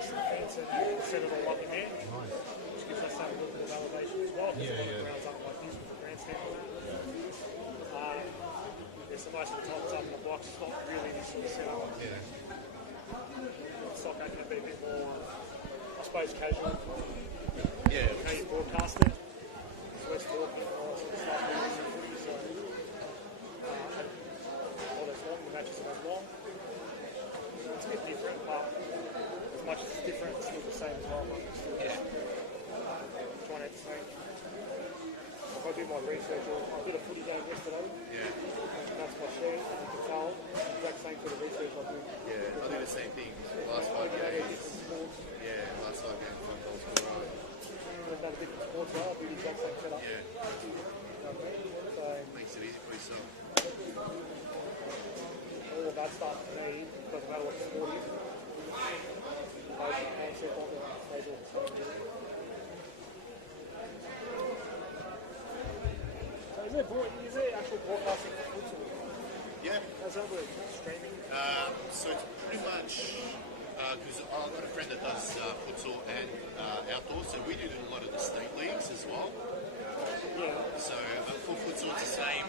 across the fence and set it all up in there. Nice. Which gives us that little bit of elevation as well. Yeah, because yeah. the grounds aren't like this with the grandstand on that. So most of the time it's up in the box. It's not really this sort of setup. Yeah. Soccer can be a bit more, I suppose, casual. Yeah. How you broadcast it. It's less talking and all that sort of stuff. So, all that's long, the matches are as long. It's a bit different, but as much as it's different, it's still the same as well. Like, it's still trying to think. If I do my research, I did a footy game yesterday. Yeah. That's my sheet, and you can tell the exact same sort of research I do. Yeah, I do the same thing. Last 5 games. Yeah, last 5 games on goals per row. There's not a different sports, right? I do the exact same setup. Yeah. So, Makes it easy for yourself. all of that stuff to me, doesn't matter what the sport is. Basic concept of it, stays all the same. So is there actual broadcasting for futsal? Yeah. How's that work? Streaming? So it's pretty much, because I've got a friend that does futsal and outdoors, so we do a lot of the state leagues as well. Yeah. So for futsal it's the same.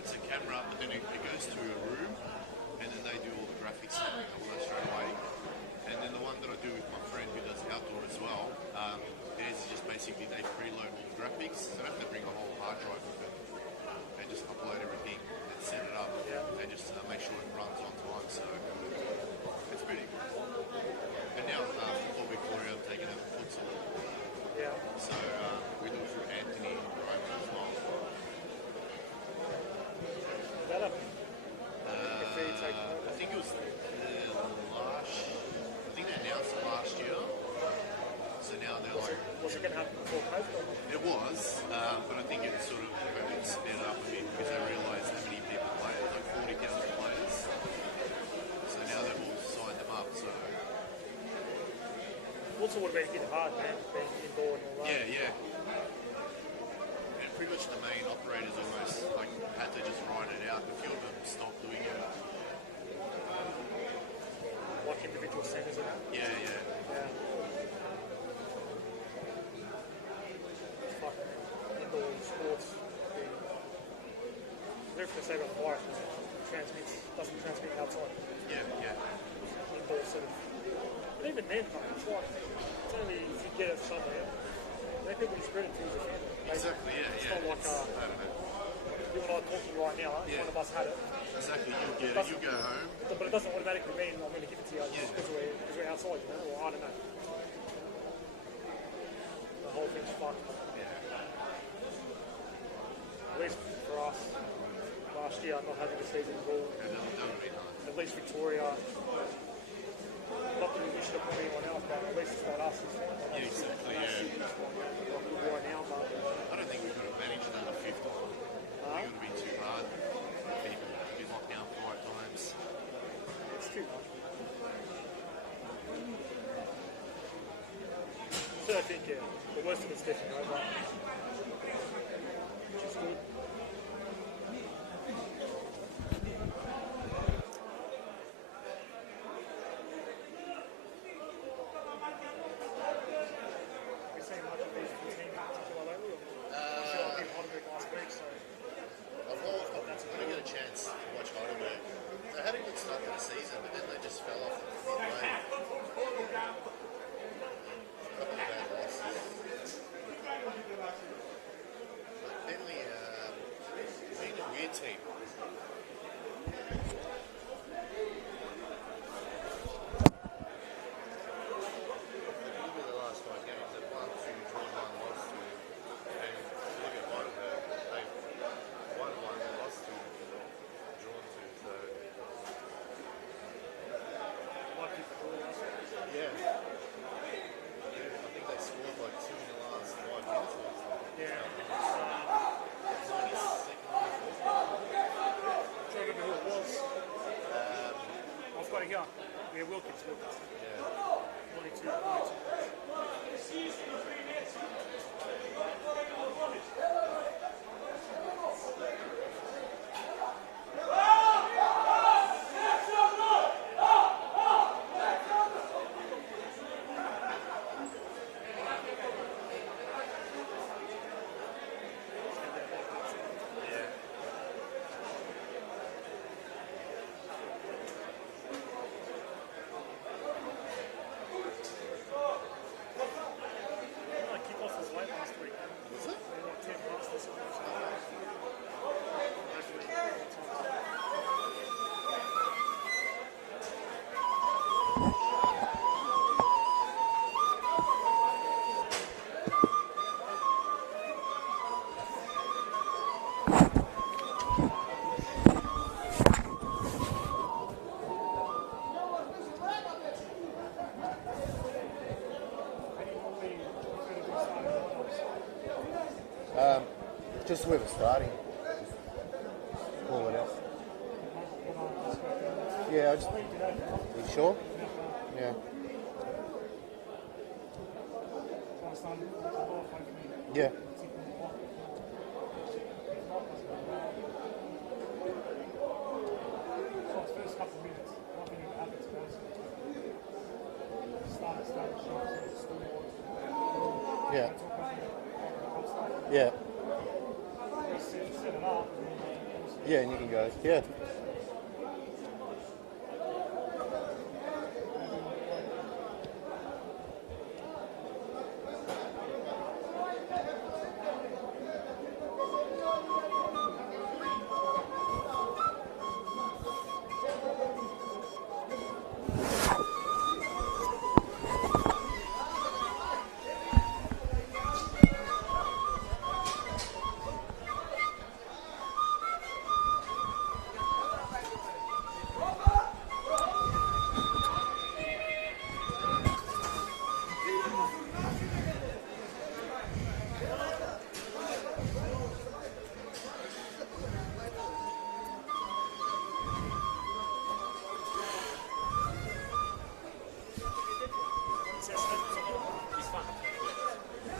It's a camera, but then it goes through a room, and then they do all the graphics and all that straight away. And then the one that I do with my friend who does outdoor as well, theirs is just basically they preload all the graphics, so they have to bring a whole hard drive with them and just upload everything and set it up and just make sure it runs on time. So it's pretty cool. And now Football Victoria have taken over futsal. Yeah. So we do it through Anthony and Roman as well. Is that a fee taken over? I think it was I think they announced it last year. So now they're Was it going to happen before COVID or not? It was, but I think it's sort of sped up a bit because they realised how many people play it, like 40,000 players. So now they've all signed them up. So Futsal would have been a bit hard, man, being indoor and all that. yeah. And pretty much the main operators almost like had to just ride it out. A few of them stopped doing it. Like individual centres and that. Yeah. Indoor sports. They're going to say about the virus, doesn't transmit outside. Yeah. Indoor sort of. But even then, it's like, it's only if you get it somewhere, then people can spread it to your family. Exactly, yeah. It's not like, I don't know. you and I are talking right now, one of us had it. Exactly, you'll get it, you go home. But it doesn't automatically mean I'm going to give it to you just because we're outside, you know, or I don't know. The whole thing's fucked. At least for us, last year, not having a season at all. At least Victoria, not that we should have put anyone else, but at least it's not us. Yeah, exactly, Right now, but I don't think we've got to manage another 50. I think it would be too hard. People be locked down 5 times. it's too much. So I think, the worst of it's definitely over. Which is good. We've seen much of these teams in particular lately. I did Heidelberg last week, so I've only got a chance to watch Heidelberg. They had a good start to the season, but then they just fell off midway. A couple of bad losses. Bentleigh, being a weird team. Look at the last 5 games. They've won 2, drawn 1, lost 2. And look at Heidelberg. They've won 1, lost 2, drawn 2. So might keep the ball last week. yeah. I think they scored like 2 in the last 5 minutes or something. Yeah. 92nd. Trying to remember who it was. I've got it here. Yeah, Wilkins. Yeah. 92. Just where we're starting. Pull it out. Yeah, I just... You sure? Yeah. Yeah. Yeah. Yeah. Yeah, and you can go. Yeah.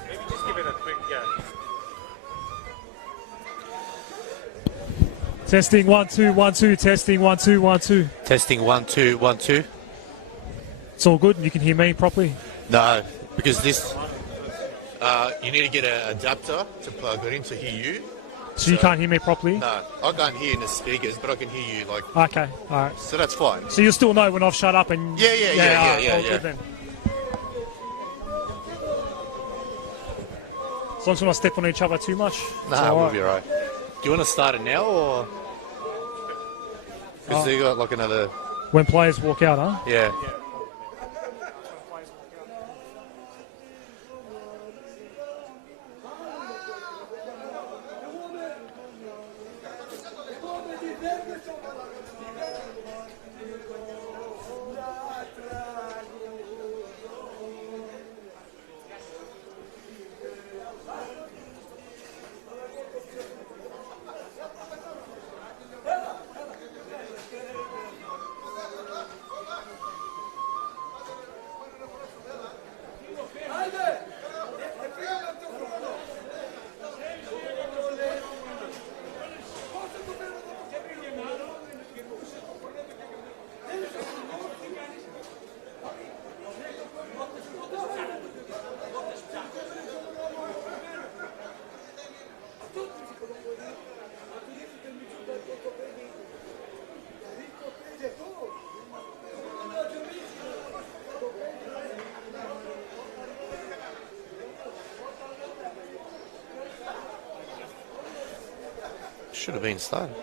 Maybe just give it a quick go. Testing 1 2 1 2. Testing 1 2 1 2. Testing 1 2 1 2. It's all good. You can hear me properly. No, because this you need to get an adapter to plug it in to hear you. So you can't hear me properly? No, I can't hear in the speakers, but I can hear you. Like, Okay, all right. so that's fine. So you'll still know when I've shut up and... Yeah. all good then. As long as we're not step on each other too much. Nah, we'll be alright. Do you want to start it now or? Because they got like another. When players walk out, huh? Yeah. Should have been started.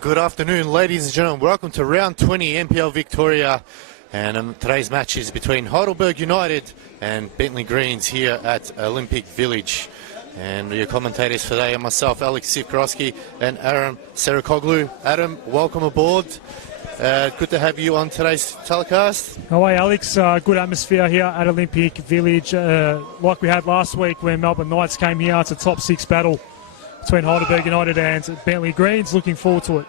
Good afternoon, ladies and gentlemen. Welcome to round 20 NPL Victoria. And today's match is between Heidelberg United and Bentleigh Greens here at Olympic Village. And your commentators today are myself, Alex Sivkorowski, and Adam Serakoglu. Adam, welcome aboard. Good to have you on today's telecast. How are you, Alex? Good atmosphere here at Olympic Village. Like we had last week when Melbourne Knights came here. It's a top 6 battle between Heidelberg United and Bentleigh Greens. Looking forward to it.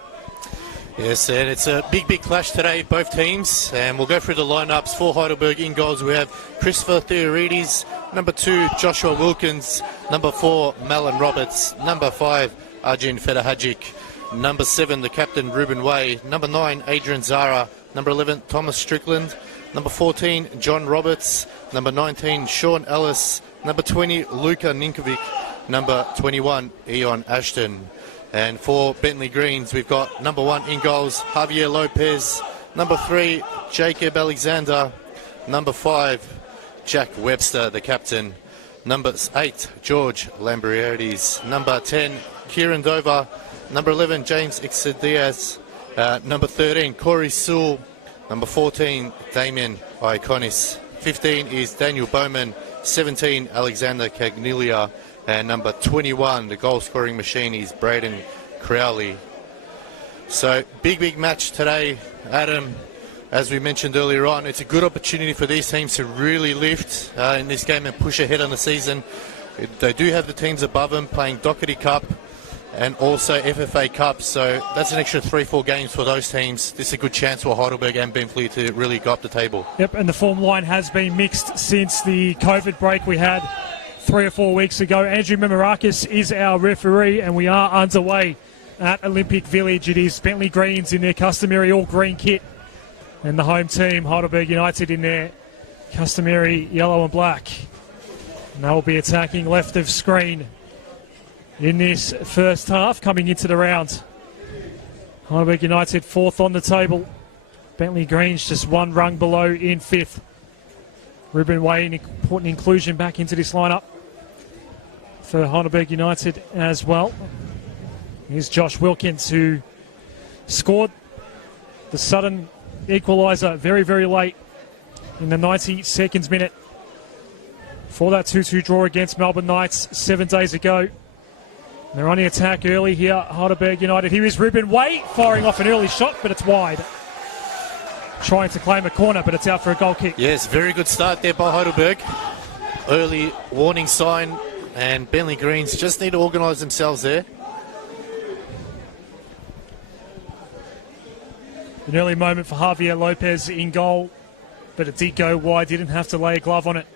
Yes, and it's a big clash today, both teams. And we'll go through the lineups. For Heidelberg in goals, we have Christopher Theorides. Number 2, Joshua Wilkins. Number 4, Malin Roberts. Number 5, Arjun Fedahajic. Number 7, the captain, Ruben Way. Number 9, Adrian Zara. Number 11, Thomas Strickland. Number 14, John Roberts. Number 19, Sean Ellis. Number 20, Luka Ninkovic. Number 21, Eon Ashton. And for Bentleigh Greens, we've got number 1 in goals, Javier Lopez. Number 3, Jacob Alexander. Number 5, Jack Webster, the captain. Number 8, George Lambriades. Number 10, Kieran Dover. Number 11, James Ixadias. Number 13, Corey Sewell. Number 14, Damien Iaconis. 15 is Daniel Bowman. 17, Alexander Cagnilia. And number 21, the goal-scoring machine, is Braden Crowley. So, big match today, Adam. As we mentioned earlier on, it's a good opportunity for these teams to really lift in this game and push ahead on the season. They do have the teams above them playing Doherty Cup and also FFA Cup, so that's an extra 3-4 games for those teams. This is a good chance for Heidelberg and Bentleigh to really go up the table. Yep, and the form line has been mixed since the COVID break we had 3 or 4 weeks ago. Andrew Memorakis is our referee, and we are underway at Olympic Village. It is Bentleigh Greens in their customary all-green kit, and the home team, Heidelberg United, in their customary yellow and black. And they'll be attacking left of screen in this first half, coming into the round. Heidelberg United 4th on the table. Bentleigh Greens just 1 rung below in 5th. Ruben Way, an important inclusion back into this lineup for Heidelberg United as well. Here's Josh Wilkins, who scored the sudden equaliser very late in the 92nd minute for that 2-2 draw against Melbourne Knights 7 days ago. They're on the attack early here, Heidelberg United. Here is Ruben Way firing off an early shot, but it's wide. Trying to claim a corner, but it's out for a goal kick. Yes, very good start there by Heidelberg. Early warning sign, and Bentleigh Greens just need to organise themselves there. An early moment for Javier Lopez in goal, but it did go wide. Didn't have to lay a glove on it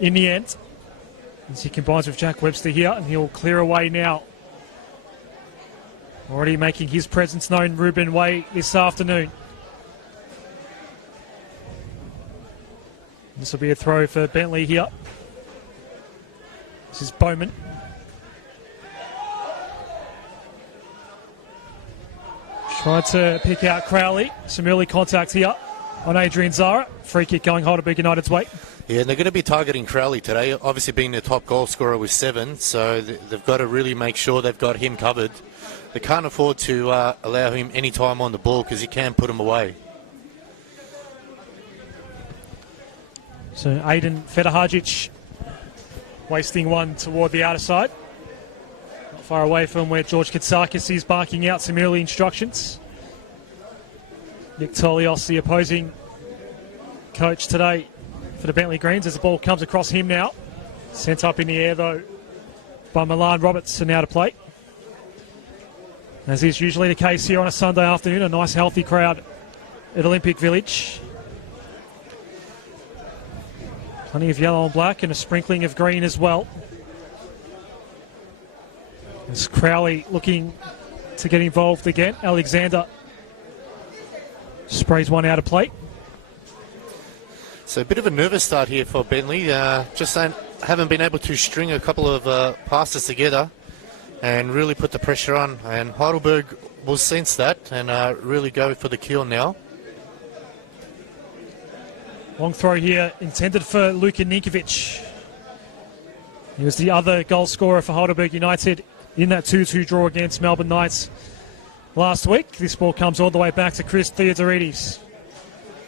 in the end. As he combines with Jack Webster here, and he'll clear away now. Already making his presence known, Ruben Way, this afternoon. This will be a throw for Bentleigh here. This is Bowman. Tried to pick out Crowley. Some early contact here on Adrian Zara. Free kick going Heidelberg United's way. Yeah, and they're going to be targeting Crowley today, obviously being their top goal scorer with 7, so they've got to really make sure they've got him covered. They can't afford to allow him any time on the ball because he can put him away. So Aiden Fedahajic wasting one toward the outer side. Not far away from where George Katsakis is barking out some early instructions. Nick Tolios, the opposing coach today for the Bentleigh Greens, as the ball comes across him now. Sent up in the air though by Milan Roberts, and now to play. As is usually the case here on a Sunday afternoon, a nice healthy crowd at Olympic Village. Plenty of yellow and black and a sprinkling of green as well. As Crowley looking to get involved again. Alexander sprays one out of play. So a bit of a nervous start here for Bentleigh. Just haven't been able to string a couple of passes together and really put the pressure on. And Heidelberg will sense that and really go for the kill now. Long throw here intended for Luka Ninkovic. He was the other goal scorer for Heidelberg United in that 2-2 draw against Melbourne Knights last week. This ball comes all the way back to Chris Theodoridis.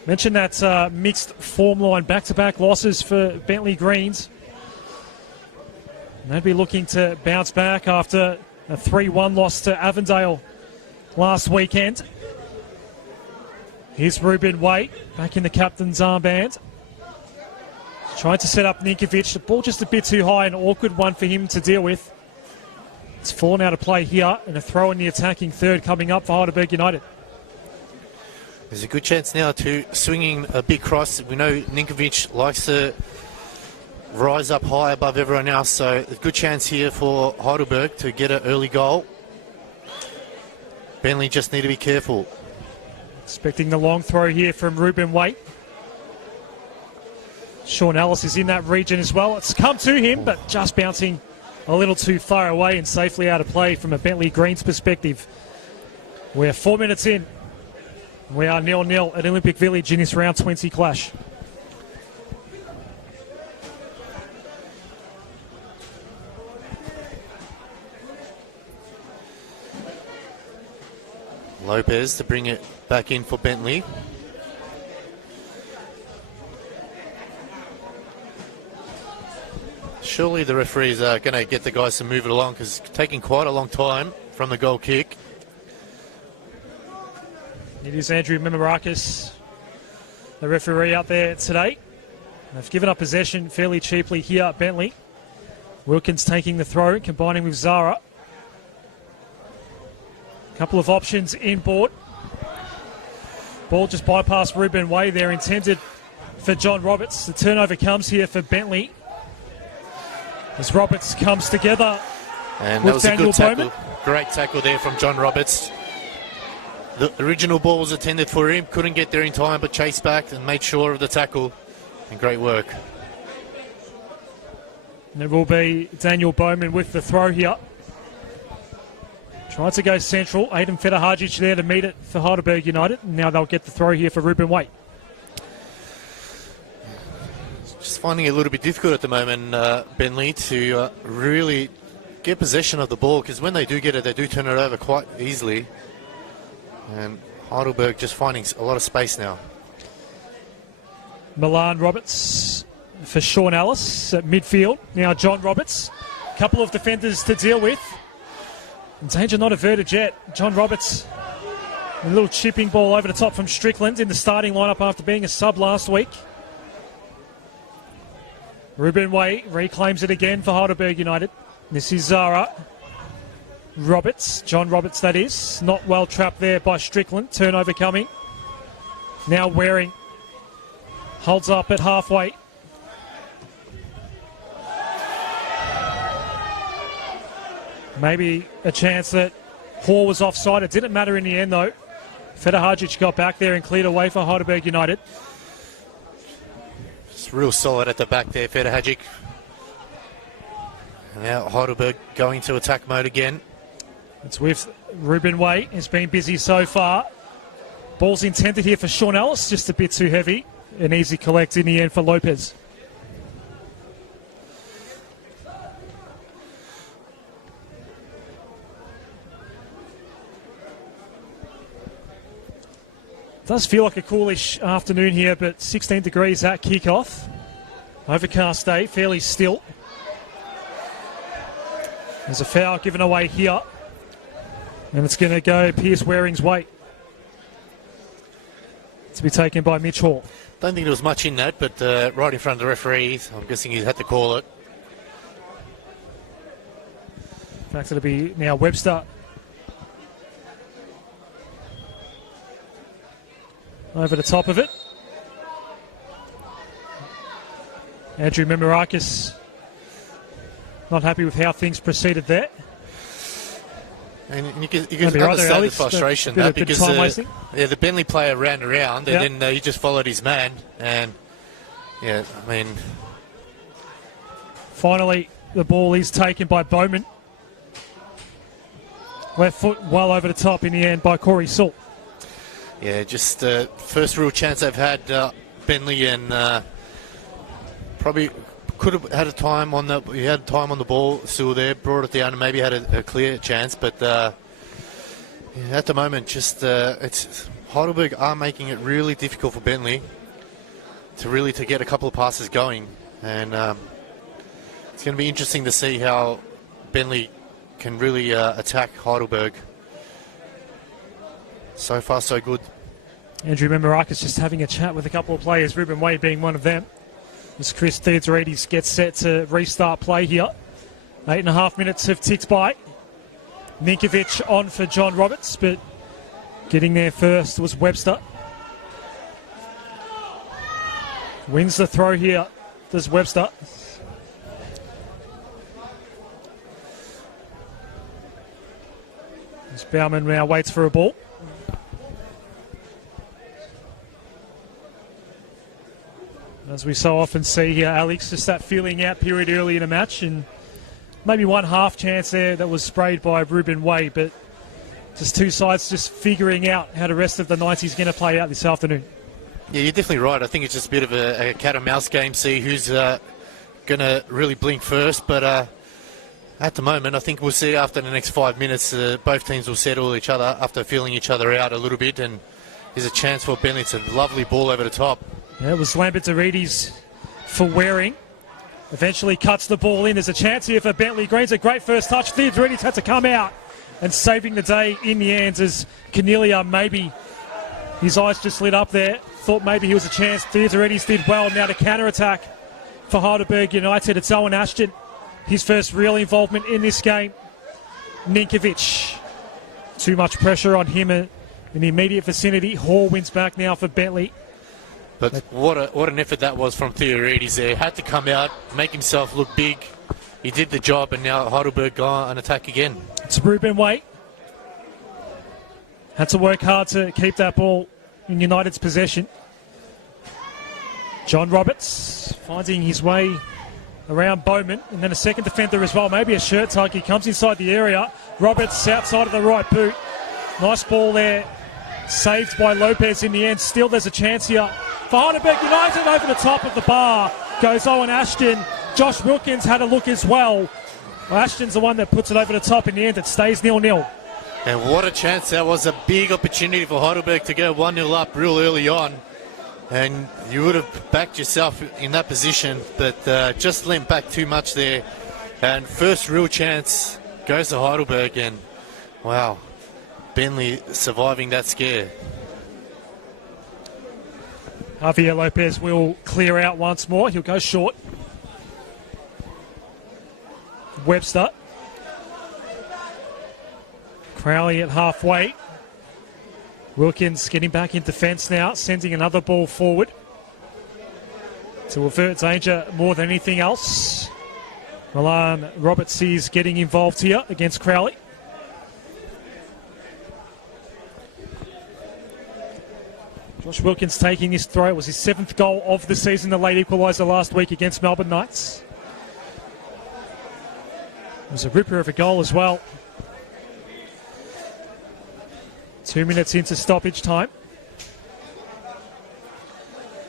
Mentioned that mixed form line, back-to-back losses for Bentleigh Greens. And they'd be looking to bounce back after a 3-1 loss to Avondale last weekend. Here's Ruben Waite back in the captain's armband. Trying to set up Ninkovic. The ball just a bit too high, an awkward one for him to deal with. It's fallen out of play here, and a throw in the attacking third coming up for Heidelberg United. There's a good chance now to swinging a big cross. We know Ninkovic likes to rise up high above everyone else, so a good chance here for Heidelberg to get an early goal. Bentleigh just need to be careful. Expecting the long throw here from Ruben Waite. Sean Ellis is in that region as well. It's come to him, but just bouncing a little too far away and safely out of play from a Bentleigh Greens perspective. We're 4 minutes in. We are 0-0 at Olympic Village in this round 20 clash. Lopez to bring it back in for Bentleigh. Surely the referees are going to get the guys to move it along because it's taking quite a long time from the goal kick. It is Andrew Memarakis, the referee out there today. They've given up possession fairly cheaply here at Bentleigh. Wilkins taking the throw, combining with Zara. Couple of options inboard. Ball just bypassed Ruben Way there, intended for John Roberts. The turnover comes here for Bentleigh as Roberts comes together and with that was Daniel a good tackle. Bowman. Great tackle there from John Roberts. The original ball was intended for him, couldn't get there in time, but chased back and made sure of the tackle. And great work. And it will be Daniel Bowman with the throw here. Tried to go central. Aidan Federhajic there to meet it for Heidelberg United. And now they'll get the throw here for Ruben Waite. Just finding it a little bit difficult at the moment, Bentleigh, to really get possession of the ball, because when they do get it, they do turn it over quite easily. And Heidelberg just finding a lot of space now. Milan Roberts for Sean Ellis at midfield. Now John Roberts. A couple of defenders to deal with. Danger not averted yet. John Roberts, a little chipping ball over the top from Strickland in the starting lineup after being a sub last week. Ruben Way reclaims it again for Heidelberg United. This is Zara. Roberts, John Roberts that is. Not well trapped there by Strickland. Turnover coming. Now Waring holds up at halfway. Maybe a chance that Hall was offside. It didn't matter in the end, though. Federhajic got back there and cleared away for Heidelberg United. It's real solid at the back there, Federhajic. And now Heidelberg going to attack mode again. It's with Ruben Way. He's been busy so far. Ball's intended here for Sean Ellis. Just a bit too heavy. An easy collect in the end for Lopez. Does feel like a coolish afternoon here, but 16 degrees at kickoff. Overcast day, fairly still. There's a foul given away here. And it's going to go Pierce Waring's way. To be taken by Mitch Hall. Don't think there was much in that, but right in front of the referee, I'm guessing he had to call it. In fact, it'll be now Webster. Over the top of it. Andrew Memarakis not happy with how things proceeded there. And you can understand the frustration that because the Bentleigh player ran around and then he just followed his man. And yeah, I mean. Finally, the ball is taken by Bowman. Left foot well over the top in the end by Corey Salt. Yeah, just first real chance they've had, Bentleigh, and probably could have had a time on the. He had time on the ball, still there, brought it down, and maybe had a clear chance. But Yeah, at the moment, just Heidelberg are making it really difficult for Bentleigh to get a couple of passes going, and it's going to be interesting to see how Bentleigh can really attack Heidelberg. So far, so good. Andrew Memorakis just having a chat with a couple of players, Ruben Wade being one of them. As Chris Theodoridis gets set to restart play here. 8.5 minutes have ticked by. Ninkovic on for John Roberts, but getting there first was Webster. Wins the throw here, does Webster. As Bauman now waits for a ball. As we so often see here, Alex, just that feeling out period early in a match, and maybe one half chance there that was sprayed by Ruben Wade, but just two sides just figuring out how the rest of the 90 is going to play out this afternoon. Yeah, you're definitely right. I think it's just a bit of a cat and mouse game, see who's going to really blink first, but at the moment, I think we'll see after the next 5 minutes, both teams will settle each other after feeling each other out a little bit, and there's a chance for Bentleigh. It's a lovely ball over the top. Yeah, it was Lambertarides for Waring. Eventually cuts the ball in. There's a chance here for Bentleigh Greens. A great first touch. Theodoridis had to come out and saving the day in the end as Cornelia, maybe his eyes just lit up there. Thought maybe he was a chance. Theodoridis did well. Now to counter-attack for Heidelberg United. It's Owen Ashton. His first real involvement in this game. Ninkovic. Too much pressure on him in the immediate vicinity. Hall wins back now for Bentleigh. But what an effort that was from Theodoridis there. Had to come out, make himself look big. He did the job, and now Heidelberg go on attack again. It's Ruben Wade. Had to work hard to keep that ball in United's possession. John Roberts finding his way around Bowman, and then a second defender as well, maybe a shirt tug. He comes inside the area. Roberts outside of the right boot. Nice ball there. Saved by Lopez in the end. Still there's a chance here for Heidelberg United. Over the top of the bar goes Owen Ashton. Josh Wilkins had a look as well. Ashton's the one that puts it over the top. In the end it stays 0-0. And what a chance. That was a big opportunity for Heidelberg to go 1-0 up real early on. And you would have backed yourself in that position, but just leant back too much there. And first real chance goes to Heidelberg, and wow, Bentleigh surviving that scare. Javier Lopez will clear out once more. He'll go short. Webster. Crowley at halfway. Wilkins getting back in defence now, sending another ball forward to avert danger more than anything else. Milan Roberts is getting involved here against Crowley. Josh Wilkins taking this throw. It was his 7th goal of the season, the late equaliser last week against Melbourne Knights. It was a ripper of a goal as well. 2 minutes into stoppage time.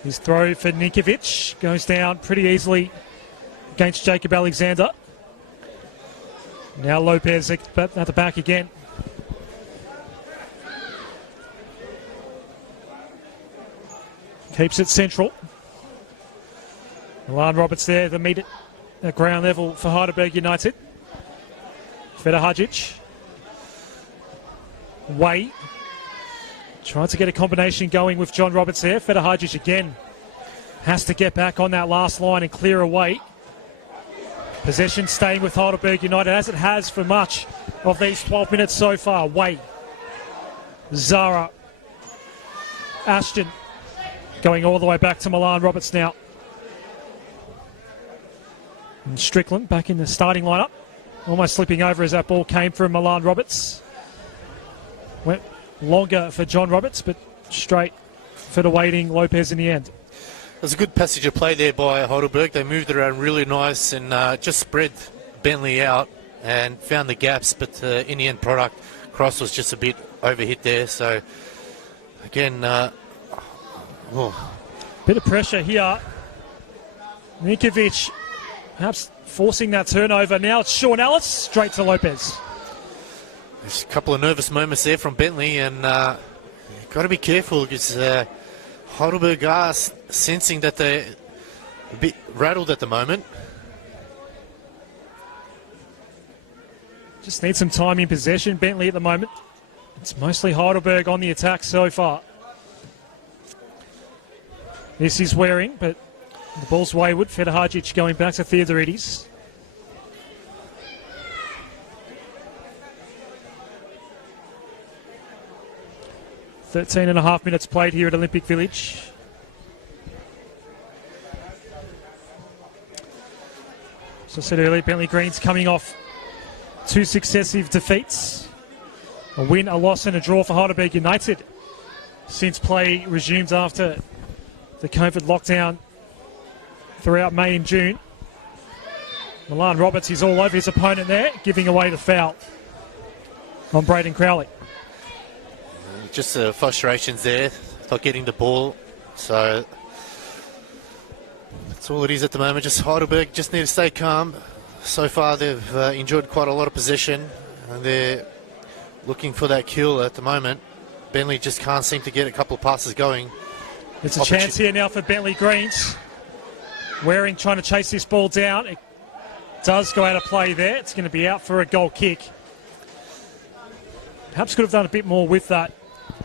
His throw for Ninkovic goes down pretty easily against Jacob Alexander. Now Lopez at the back again. Keeps it central. Milan Roberts there to meet it at ground level for Heidelberg United. Feda Hadjic. Way. Trying to get a combination going with John Roberts there. Feda Hadjic again has to get back on that last line and clear away. Possession staying with Heidelberg United as it has for much of these 12 minutes so far. Way. Zara. Ashton. Going all the way back to Milan Roberts now. And Strickland back in the starting lineup. Almost slipping over as that ball came from Milan Roberts. Went longer for John Roberts, but straight for the waiting Lopez in the end. There's a good passage of play there by Heidelberg. They moved it around really nice and just spread Bentleigh out and found the gaps, but in the end product, Cross was just a bit overhit there. So again, bit of pressure here. Ninkovic perhaps forcing that turnover. Now it's Sean Ellis straight to Lopez. There's a couple of nervous moments there from Bentleigh, and got to be careful because Heidelberg are sensing that they're a bit rattled at the moment. Just need some time in possession, Bentleigh at the moment. It's mostly Heidelberg on the attack so far. This is Waring, but the ball's wayward. Fedahajic going back to Theodorides. Thirteen and a half minutes played here at Olympic Village. As I said earlier, Bentleigh Greens coming off 2 successive defeats. A win, a loss and a draw for Heidelberg United since play resumed after the COVID lockdown throughout May and June. Milan Roberts is all over his opponent there, giving away the foul on Braden Crowley. Just the frustrations there, not getting the ball. So that's all it is at the moment. Just Heidelberg just need to stay calm. So far they've enjoyed quite a lot of possession, and they're looking for that kill at the moment. Bentleigh just can't seem to get a couple of passes going. It's a chance here now for Bentleigh Greens. Waring trying to chase this ball down. It does go out of play there. It's going to be out for a goal kick. Perhaps could have done a bit more with that.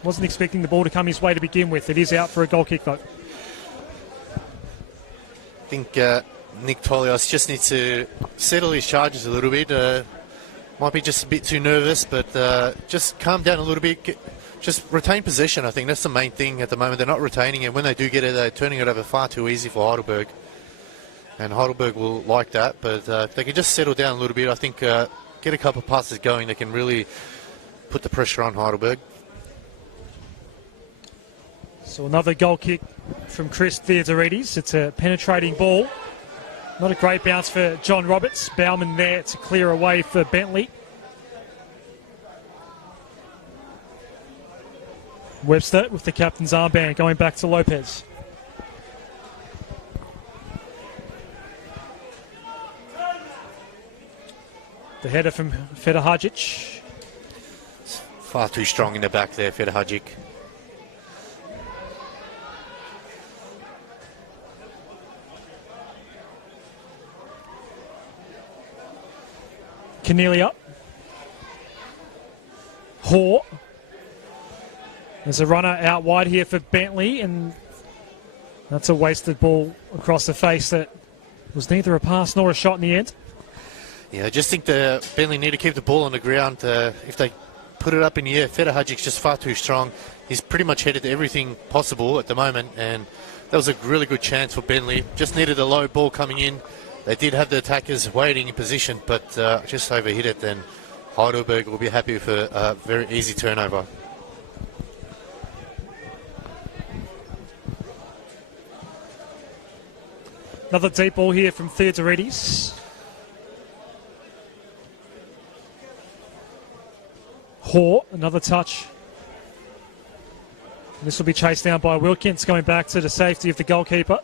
Wasn't expecting the ball to come his way to begin with. It is out for a goal kick though. I think Nick Tolios just needs to settle his charges a little bit. Might be just a bit too nervous, but just calm down a little bit. Just retain possession. I think that's the main thing at the moment. They're not retaining it. When they do get it, they're turning it over far too easy for Heidelberg. And Heidelberg will like that. But if they can just settle down a little bit, I think get a couple of passes going, they can really put the pressure on Heidelberg. So another goal kick from Chris Theodorides. It's a penetrating ball. Not a great bounce for John Roberts. Bauman there to clear away for Bentleigh. Webster with the captain's armband going back to Lopez. The header from Fedahajic. Far too strong in the back there, Fedahajic. Cornelia. Hoare. There's a runner out wide here for Bentleigh, and that's a wasted ball across the face that was neither a pass nor a shot in the end. Yeah, I just think the Bentleigh need to keep the ball on the ground. If they put it up in the air, Fedahajic's just far too strong. He's pretty much headed to everything possible at the moment, and that was a really good chance for Bentleigh. Just needed a low ball coming in. They did have the attackers waiting in position, but just overhit it. Then Heidelberg will be happy with a very easy turnover. Another deep ball here from Theodorides. Hoare, another touch. This will be chased down by Wilkins, going back to the safety of the goalkeeper.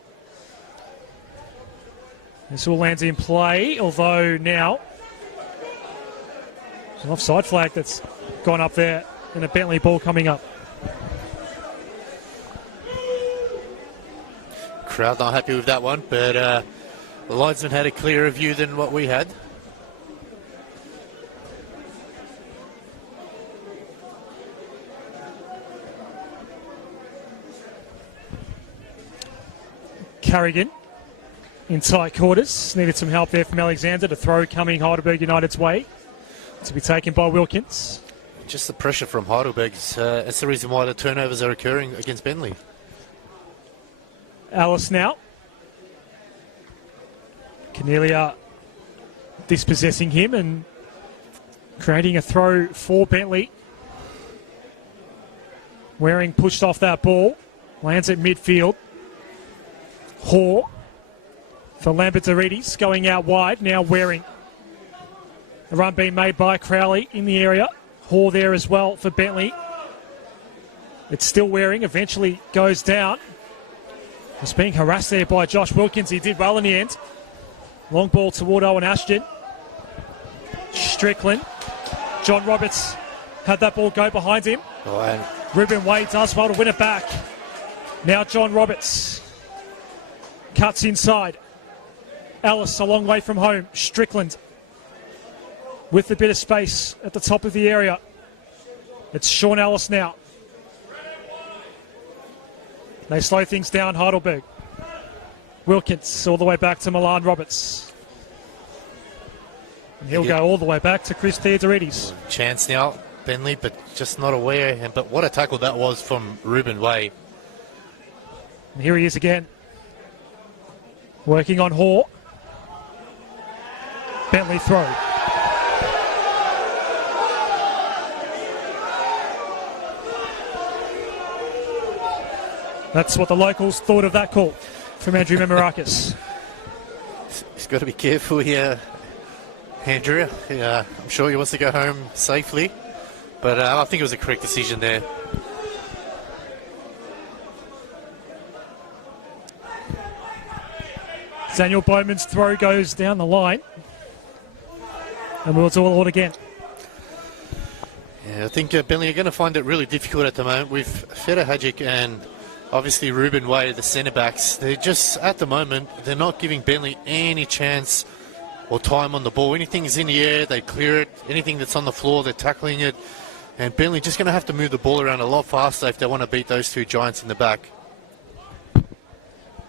This all lands in play, although now there's an offside flag that's gone up there and a Bentleigh ball coming up. Crowd not happy with that one, but the linesman had a clearer view than what we had. Carrigan in tight quarters. Needed some help there from Alexander. The throw coming Heidelberg United's way to be taken by Wilkins. Just the pressure from Heidelberg. That's the reason why the turnovers are occurring against Bentleigh. Alice now. Cornelia dispossessing him and creating a throw for Bentleigh. Waring pushed off that ball. Lands at midfield. Hoare for Lambertarides going out wide. Now Waring. A run being made by Crowley in the area. Hoare there as well for Bentleigh. It's still Waring. Eventually goes down. Was being harassed there by Josh Wilkins. He did well in the end. Long ball toward Owen Ashton. Strickland. John Roberts had that ball go behind him. Oh, and Ruben Wade does well to win it back. Now John Roberts cuts inside. Ellis a long way from home. Strickland with a bit of space at the top of the area. It's Sean Ellis now. They slow things down, Heidelberg. Wilkins all the way back to Milan Roberts. And he'll go all the way back to Chris Theodoridis. chance now, Bentleigh, but just not aware. But what a tackle that was from Ruben Wade. And here he is again. Working on Hoare. Bentleigh throw. That's what the locals thought of that call from Andrew Memorakis. He's got to be careful here, Andrew. I'm sure he wants to go home safely, but I think it was a correct decision there. Daniel Bowman's throw goes down the line. And we'll do it again. Yeah, I think Bentleigh are going to find it really difficult at the moment with Feta Hadjic and obviously Ruben Wade, the centre-backs. They're just, at the moment, they're not giving Bentleigh any chance or time on the ball. Anything is in the air, they clear it. Anything that's on the floor, they're tackling it. And Bentleigh just going to have to move the ball around a lot faster if they want to beat those two giants in the back.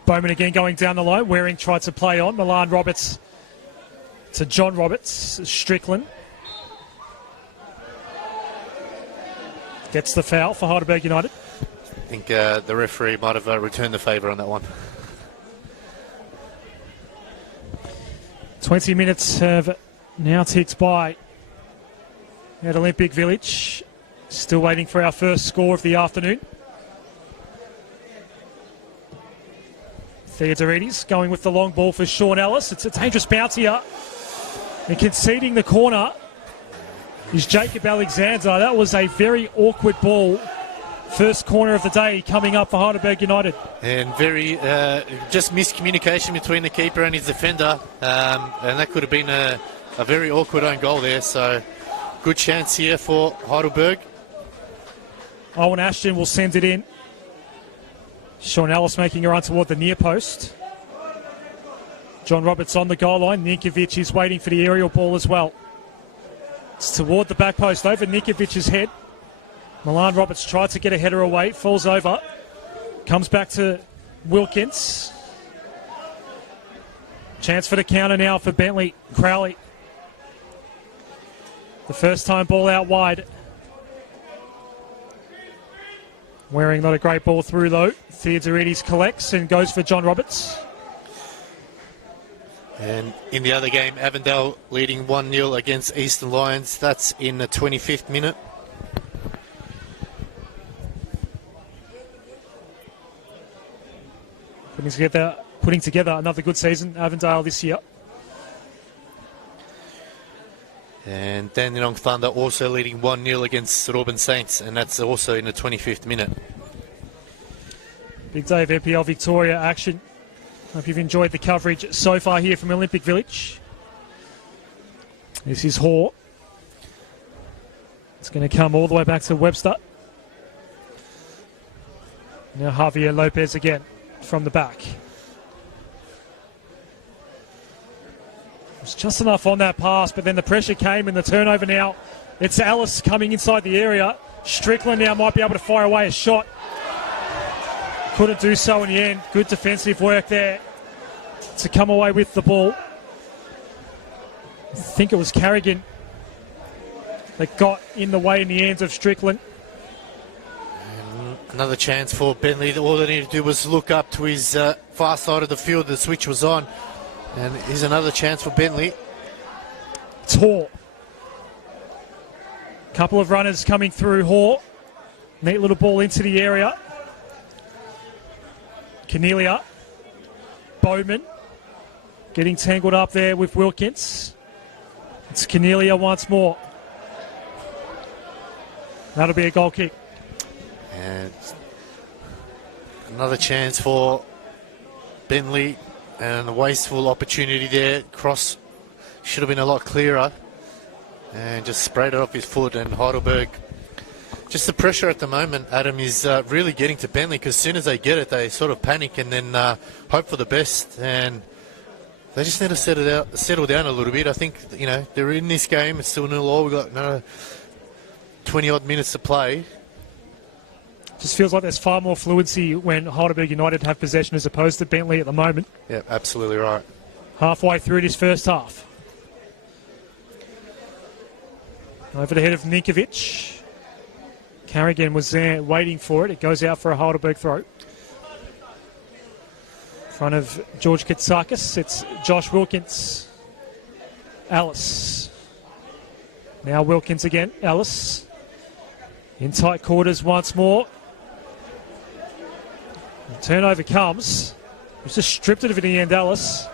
Bowman again going down the line. Waring tried to play on. Milan Roberts to John Roberts. Strickland gets the foul for Heidelberg United. I think the referee might have returned the favour on that one. 20 minutes have now ticked by at Olympic Village. Still waiting for our first score of the afternoon. Theodoridis going with the long ball for Sean Ellis. It's a dangerous bounce here. And conceding the corner is Jacob Alexander. That was a very awkward ball. First corner of the day coming up for Heidelberg United. And very just miscommunication between the keeper and his defender. And that could have been a very awkward own goal there. So good chance here for Heidelberg. Owen Ashton will send it in. Sean Ellis making a run toward the near post. John Roberts on the goal line. Ninkovic is waiting for the aerial ball as well. It's toward the back post over Ninkovic's head. Milan Roberts tried to get a header away, falls over. Comes back to Wilkins. Chance for the counter now for Bentleigh. Crowley. The first time ball out wide. Waring not a great ball through though. Theodoridis collects and goes for John Roberts. And in the other game, Avondale leading 1-0 against Eastern Lions. That's in the 25th minute. Putting together another good season, Avondale this year. And Dandenong Thunder also leading 1-0 against Robin Saints, and that's also in the 25th minute. Big day of NPL Victoria action. Hope you've enjoyed the coverage so far here from Olympic Village. This is Hoare. It's going to come all the way back to Webster. Now Javier Lopez again from the back. It was just enough on that pass, but then the pressure came and the turnover now. It's Ellis coming inside the area. Strickland now might be able to fire away a shot. Couldn't do so in the end. Good defensive work there to come away with the ball. I think it was Carrigan that got in the way in the hands of Strickland. And another chance for Bentleigh. All they needed to do was look up to his far side of the field. The switch was on. And here's another chance for Bentleigh. It's Hoare. Couple of runners coming through Hoare. Neat little ball into the area. Cornelia. Bowman. Getting tangled up there with Wilkins. It's Cornelia once more. That'll be a goal kick. And another chance for Bentleigh. And a wasteful opportunity there. Cross should have been a lot clearer. and just sprayed it off his foot. And Heidelberg, just the pressure at the moment, Adam, is really getting to Bentleigh, because as soon as they get it, they sort of panic and then hope for the best. And they just need to settle down a little bit. I think, you know, they're in this game. It's still 0-0. We've got another 20-odd minutes to play. Just feels like there's far more fluency when Heidelberg United have possession as opposed to Bentleigh at the moment. Yeah, absolutely right. Halfway through this first half. Over the head of Ninkovic. Carrigan was there waiting for it. It goes out for a Heidelberg throw. In front of George Katsakis, it's Josh Wilkins. Ellis. Now Wilkins again. Ellis. In tight quarters once more. The turnover comes. It's just stripped it of it in the end, Ellis.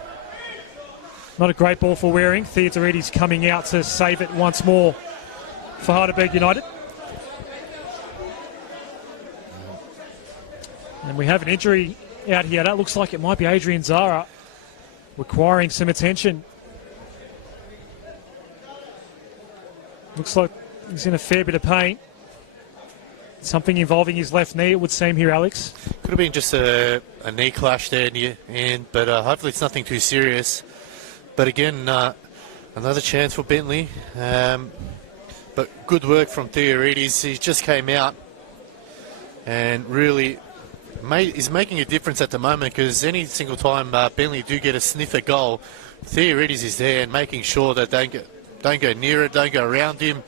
Not a great ball for Waring. Theodoridis coming out to save it once more for Heidelberg United. And we have an injury out here. That looks like it might be Adrian Zara requiring some attention. Looks like he's in a fair bit of pain. Something involving his left knee, it would seem here, Alex. Could have been just a knee clash there in the end, but hopefully it's nothing too serious. But again, another chance for Bentleigh. But good work from Theodoridis. He just came out and really is making a difference at the moment, because any single time Bentleigh do get a sniff at goal, Theodoridis is there and making sure that they don't go near it, don't go around him.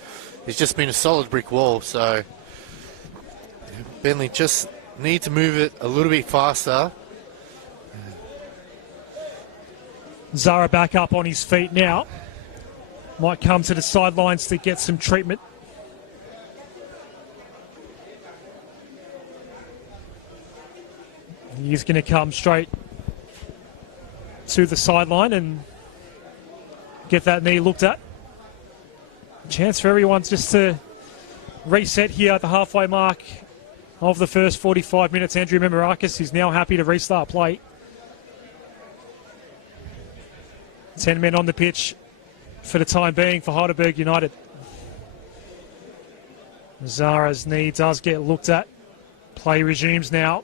It's just been a solid brick wall. So Bentleigh just need to move it a little bit faster. Zara back up on his feet now. Might come to the sidelines to get some treatment. He's going to come straight to the sideline and get that knee looked at. Chance for everyone just to reset here at the halfway mark of the first 45 minutes. Andrew Memorakis is now happy to restart play. 10 men on the pitch for the time being for Heidelberg United. Zara's knee does get looked at. Play resumes now.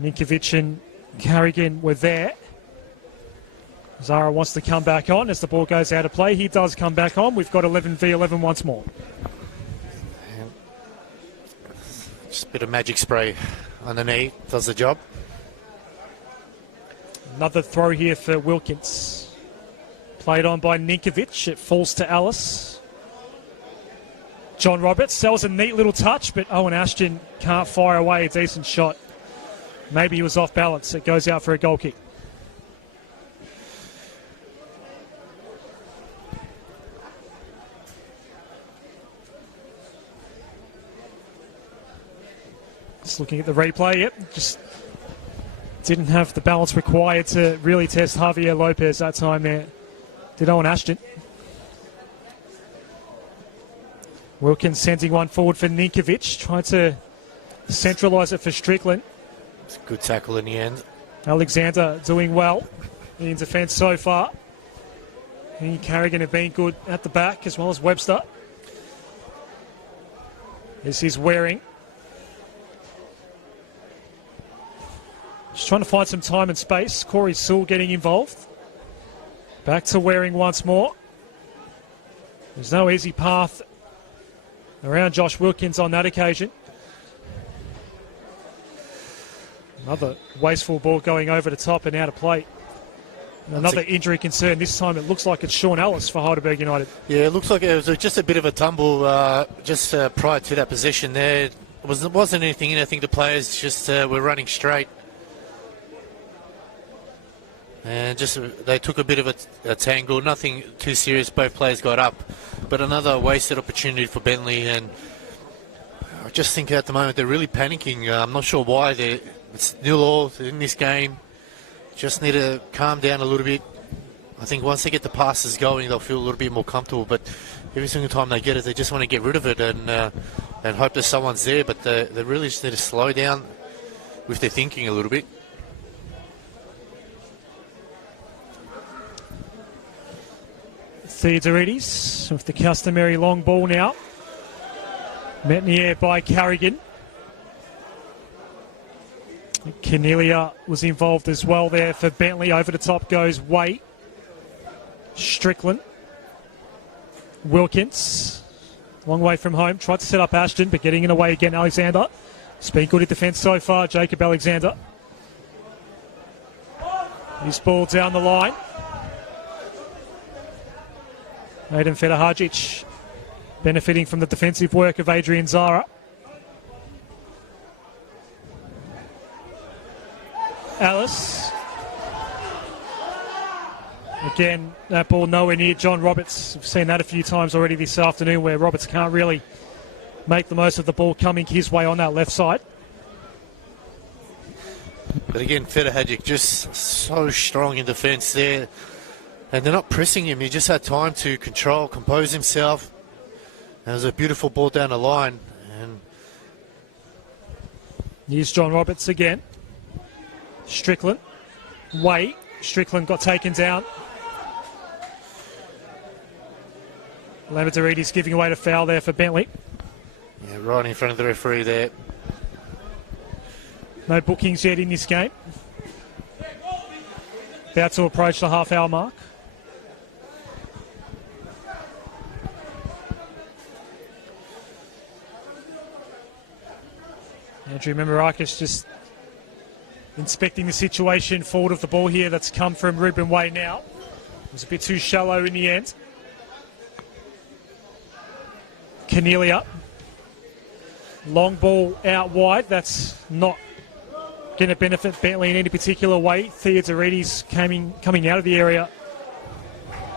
Ninkovic and Carrigan were there. Zara wants to come back on as the ball goes out of play. He does come back on. We've got 11v11 once more. Just a bit of magic spray on the knee does the job. Another throw here for Wilkins. Played on by Ninkovic. It falls to Ellis. John Roberts sells a neat little touch, but Owen Ashton can't fire away a decent shot. Maybe he was off balance. It goes out for a goal kick. Just looking at the replay, yep, just didn't have the balance required to really test Javier Lopez that time there. Did Owen Ashton. Wilkins sending one forward for Ninkovic. Tried to centralise it for Strickland. It's a good tackle in the end. Alexander doing well in defence so far. He and Carrigan have been good at the back, as well as Webster. This is Waring. Just trying to find some time and space. Corey Sewell getting involved. Back to Waring once more. There's no easy path around Josh Wilkins on that occasion. Another wasteful ball going over the top and out of play. Another injury concern. This time it looks like it's Sean Ellis for Heidelberg United. Yeah, it looks like it was just a bit of a tumble just prior to that possession there. It wasn't anything in. I think the players just were running straight. And just they took a bit of a tangle. Nothing too serious. Both players got up. But another wasted opportunity for Bentleigh. And I just think at the moment they're really panicking. I'm not sure why. It's 0-0 in this game. Just need to calm down a little bit. I think once they get the passes going, they'll feel a little bit more comfortable. But every single time they get it, they just want to get rid of it and hope that someone's there. But they really just need to slow down with their thinking a little bit. Theodoridis with the customary long ball now. Met in the air by Carrigan. Cornelia was involved as well there for Bentleigh. Over the top goes Waite. Strickland. Wilkins. Long way from home. Tried to set up Ashton, but getting in the way again, Alexander. It's been good at defence so far, Jacob Alexander. His ball down the line. Aidan Federhajic benefiting from the defensive work of Adrian Zara. Alice. Again, that ball nowhere near John Roberts. We've seen that a few times already this afternoon where Roberts can't really make the most of the ball coming his way on that left side. But again, Federhajic just so strong in defence there. And they're not pressing him. He just had time to control, compose himself. And it was a beautiful ball down the line. And here's John Roberts again. Strickland. Waite. Strickland got taken down. Lambertarides giving away the foul there for Bentleigh. yeah, right in front of the referee there. No bookings yet in this game. About to approach the half-hour mark. Andrew Memorakis just inspecting the situation forward of the ball here that's come from Ruben Way now. It was a bit too shallow in the end. Cornelia. Long ball out wide. That's not going to benefit Bentleigh in any particular way. Theodoridis coming out of the area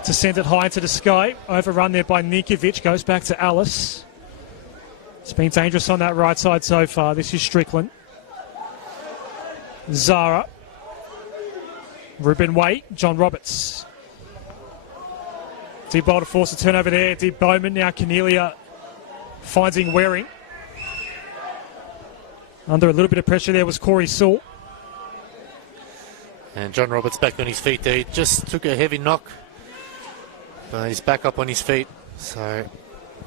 to send it high into the sky. Overrun there by Ninkovic. Goes back to Alice. It's been dangerous on that right side so far. This is Strickland. Zara. Ruben Waite. John Roberts. Deep ball to force a turnover there. Deep Bowman. Now Cornelia finding Waring. Under a little bit of pressure there was Corey Sewell. And John Roberts back on his feet there. He just took a heavy knock. But he's back up on his feet. So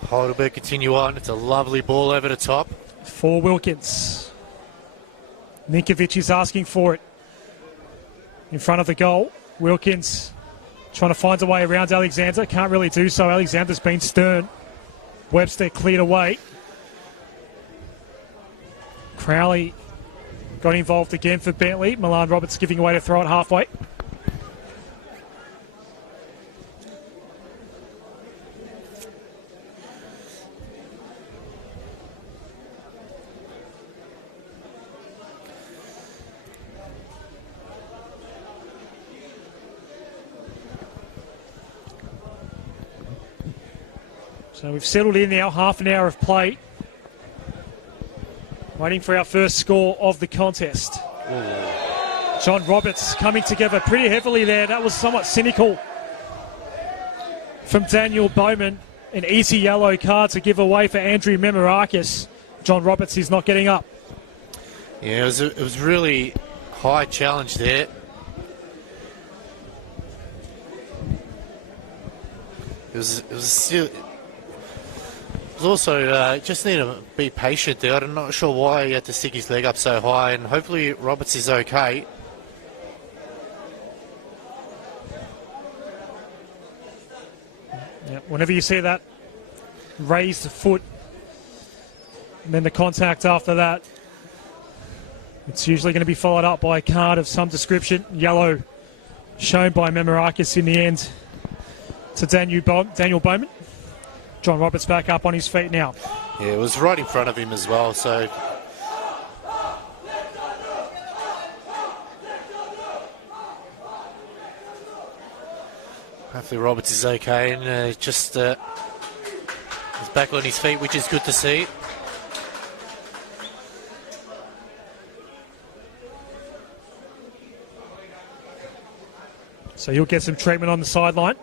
Heidelberg continue on. It's a lovely ball over the top. For Wilkins. Ninkovic is asking for it. In front of the goal. Wilkins trying to find a way around Alexander. Can't really do so. Alexander's been stern. Webster cleared away. Crowley got involved again for Bentleigh. Milan Roberts giving away to throw it halfway. So we've settled in now, half an hour of play. Waiting for our first score of the contest. Ooh. John Roberts coming together pretty heavily there. That was somewhat cynical from Daniel Bowman. An easy yellow card to give away for Andrew Memorakis. John Roberts is not getting up. Yeah, it was really high challenge there. It was still. Also, just need to be patient there. I'm not sure why he had to stick his leg up so high, and hopefully Roberts is okay. Yep. Whenever you see that raised foot and then the contact after that, it's usually going to be followed up by a card of some description. Yellow shown by Memorakis in the end to Daniel Bowman. John Roberts back up on his feet now. Yeah, it was right in front of him as well, so hopefully Roberts is okay and just he's back on his feet, which is good to see. So he'll get some treatment on the sideline.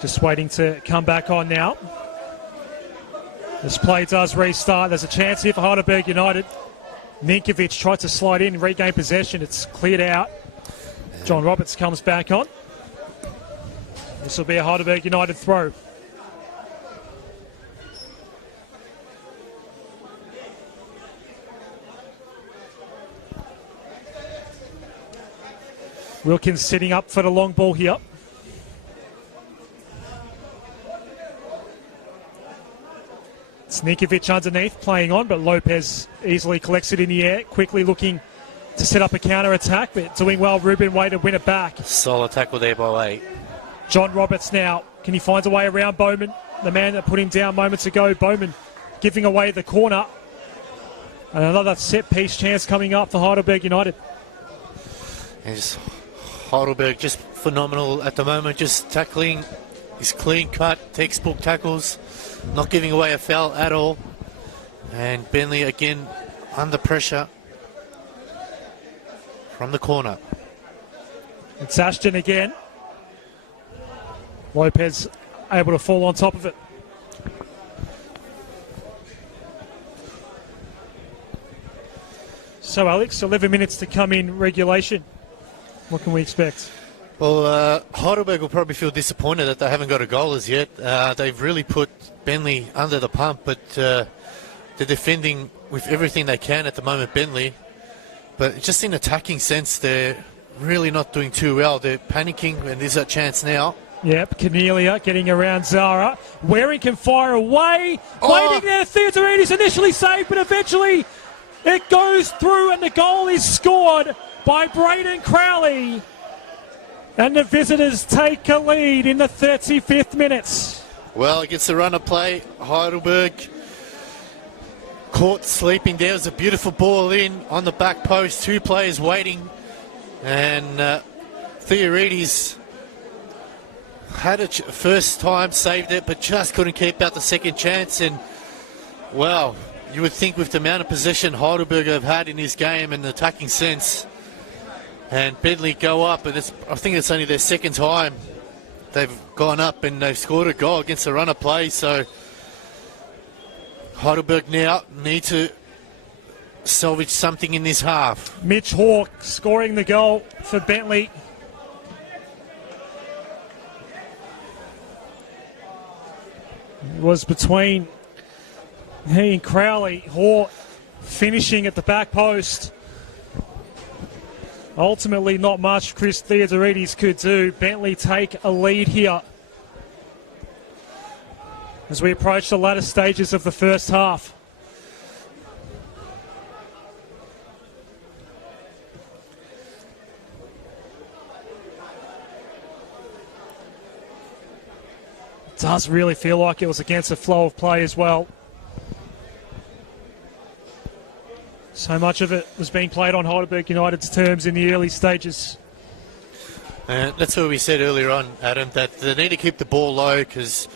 Just waiting to come back on now. This play does restart. There's a chance here for Heidelberg United. Ninkovic tried to slide in and regain possession. It's cleared out. John Roberts comes back on. This will be a Heidelberg United throw. Wilkins setting up for the long ball here. Snikovic underneath, playing on, but Lopez easily collects it in the air, quickly looking to set up a counter-attack, but doing well, Ruben Way to win it back. Solid tackle there by Way. John Roberts now, can he find a way around Bowman? The man that put him down moments ago, Bowman giving away the corner. And another set-piece chance coming up for Heidelberg United. And just Heidelberg just phenomenal at the moment, just tackling his clean-cut, textbook tackles, not giving away a foul at all. And Bentleigh again under pressure from the corner. It's Ashton again. Lopez able to fall on top of it. So Alex, 11 minutes to come in regulation. What can we expect? Well, Heidelberg will probably feel disappointed that they haven't got a goal as yet. They've really put Bentleigh under the pump, but they're defending with everything they can at the moment, Bentleigh. But just in attacking sense, they're really not doing too well. They're panicking, and there's that chance now. Yep, Cornelia getting around Zara. Waring can fire away. Waiting there, Theodoridis initially saved, but eventually it goes through and the goal is scored by Braden Crowley. And the visitors take a lead in the 35th minute. Well, it gets the run of play. Heidelberg caught sleeping there. It was a beautiful ball in on the back post. Two players waiting. And Theodoridis had it first time, saved it, but just couldn't keep out the second chance. And, well, you would think with the amount of possession Heidelberg have had in this game and the attacking sense, and Bentleigh go up, and I think it's only their second time they've gone up and they've scored a goal against the run of play. So Heidelberg now need to salvage something in this half. Mitch Hawke scoring the goal for Bentleigh. It was between he and Crowley. Hawke finishing at the back post. Ultimately, not much Chris Theodoridis could do. Bentleigh take a lead here as we approach the latter stages of the first half. It does really feel like it was against the flow of play as well. So much of it was being played on Heidelberg United's terms in the early stages. That's what we said earlier on, Adam, that they need to keep the ball low because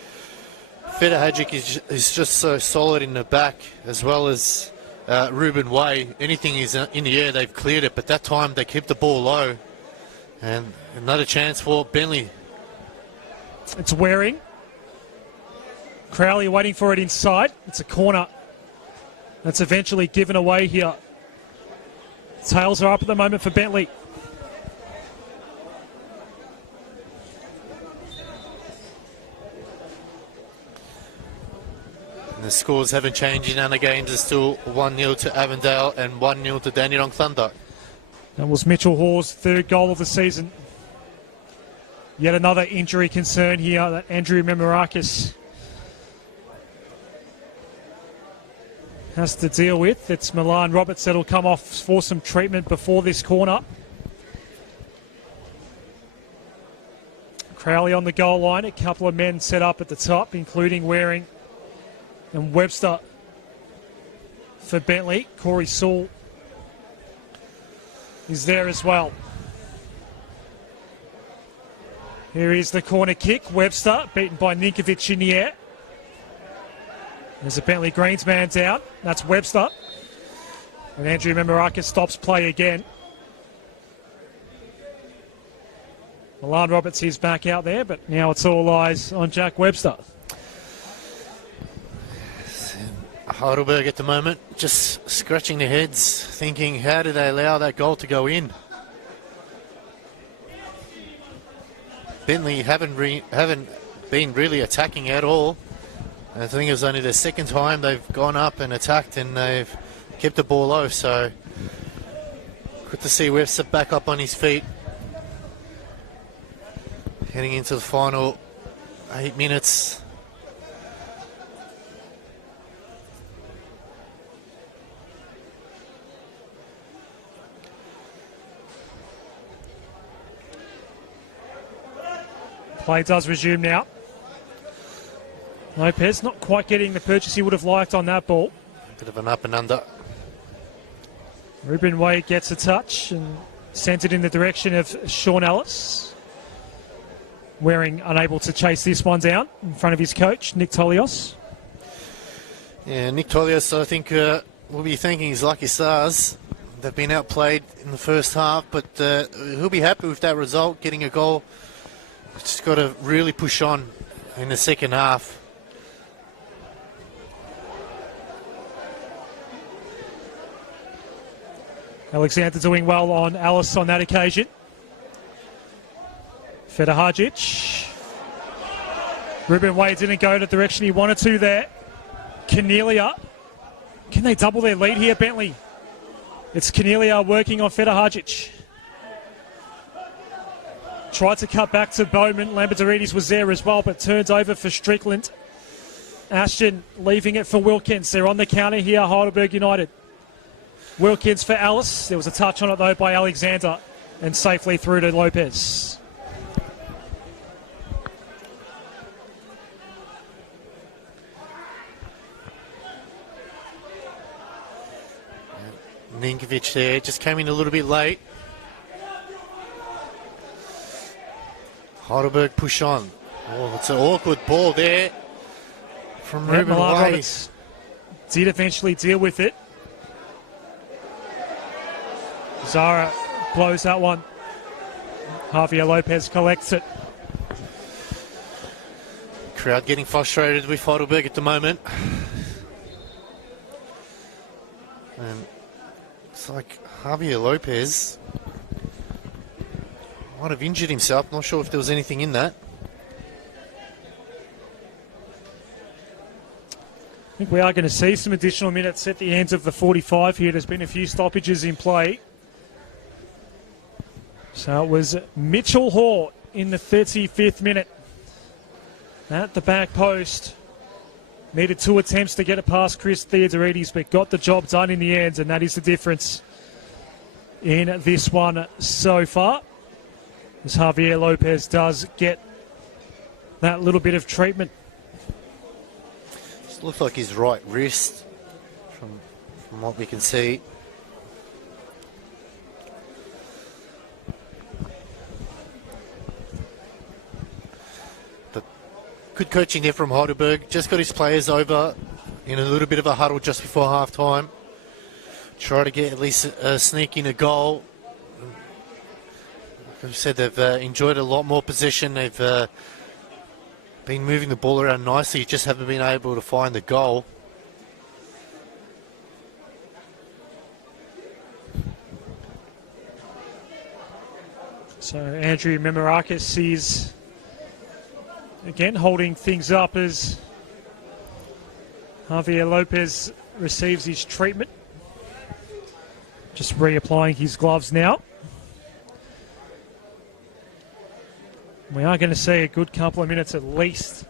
Feder Hadjic is just so solid in the back, as well as Ruben Way. Anything is in the air, they've cleared it, but that time they keep the ball low. And another chance for Bentleigh. It's Waring. Crowley waiting for it inside. It's a corner. That's eventually given away here. Tails are up at the moment for Bentleigh. And the scores haven't changed in other games. It's still 1-0 to Avondale and 1-0 to Dandenong Thunder. That was Mitchell Hawes' third goal of the season. Yet another injury concern here that Andrew Memorakis has to deal with. It's Milan Roberts that'll come off for some treatment before this corner. Crowley on the goal line. A couple of men set up at the top, including Waring and Webster for Bentleigh. Corey Sewell is there as well. Here is the corner kick. Webster beaten by Ninkovic in the air. There's a Bentleigh Greens man down. That's Webster. And Andrew Memorakis stops play again. Milan Roberts is back out there, but now it's all eyes on Jack Webster. Heidelberg at the moment just scratching their heads, thinking, how did they allow that goal to go in? Bentleigh haven't been really attacking at all. I think it was only the second time they've gone up and attacked, and they've kept the ball low. So good to see Webster back up on his feet. Heading into the final 8 minutes. Play does resume now. Lopez not quite getting the purchase he would have liked on that ball. Bit of an up and under. Ruben Wade gets a touch and sent it in the direction of Sean Ellis. Waring unable to chase this one down in front of his coach, Nick Tolios. Yeah, Nick Tolios, I think, will be thanking his lucky stars. They've been outplayed in the first half, but he'll be happy with that result, getting a goal. Just got to really push on in the second half. Alexander doing well on Alice on that occasion. Fedahajic. Ruben Wade didn't go the direction he wanted to there. Cornelia. Can they double their lead here, Bentleigh? It's Cornelia working on Fedahajic. Tried to cut back to Bowman. Lambertarides was there as well, but turns over for Strickland. Ashton leaving it for Wilkins. They're on the counter here, Heidelberg United. Wilkins for Alice. There was a touch on it, though, by Alexander, and safely through to Lopez. Ninkovic there, just came in a little bit late. Heidelberg push on. Oh, it's an awkward ball there from Ruben Wade. Did eventually deal with it. Zara blows that one. Javier Lopez collects it. Crowd getting frustrated with Heidelberg at the moment. And it's like Javier Lopez might have injured himself. Not sure if there was anything in that. I think we are going to see some additional minutes at the end of the 45 here. There's been a few stoppages in play. So it was Mitchell Hort in the 35th minute at the back post. Needed 2 attempts to get it past Chris Theodorides, but got the job done in the end, and that is the difference in this one so far. As Javier Lopez does get that little bit of treatment. Just looks like his right wrist from what we can see. But good coaching there from Heidelberg. Just got his players over in a little bit of a huddle just before half time. Try to get at least a sneak in a goal. Like I said, they've enjoyed a lot more possession. They've been moving the ball around nicely, just haven't been able to find the goal. So Andrew Memorakis is again holding things up as Javier Lopez receives his treatment. Just reapplying his gloves now. We are going to see a good couple of minutes at least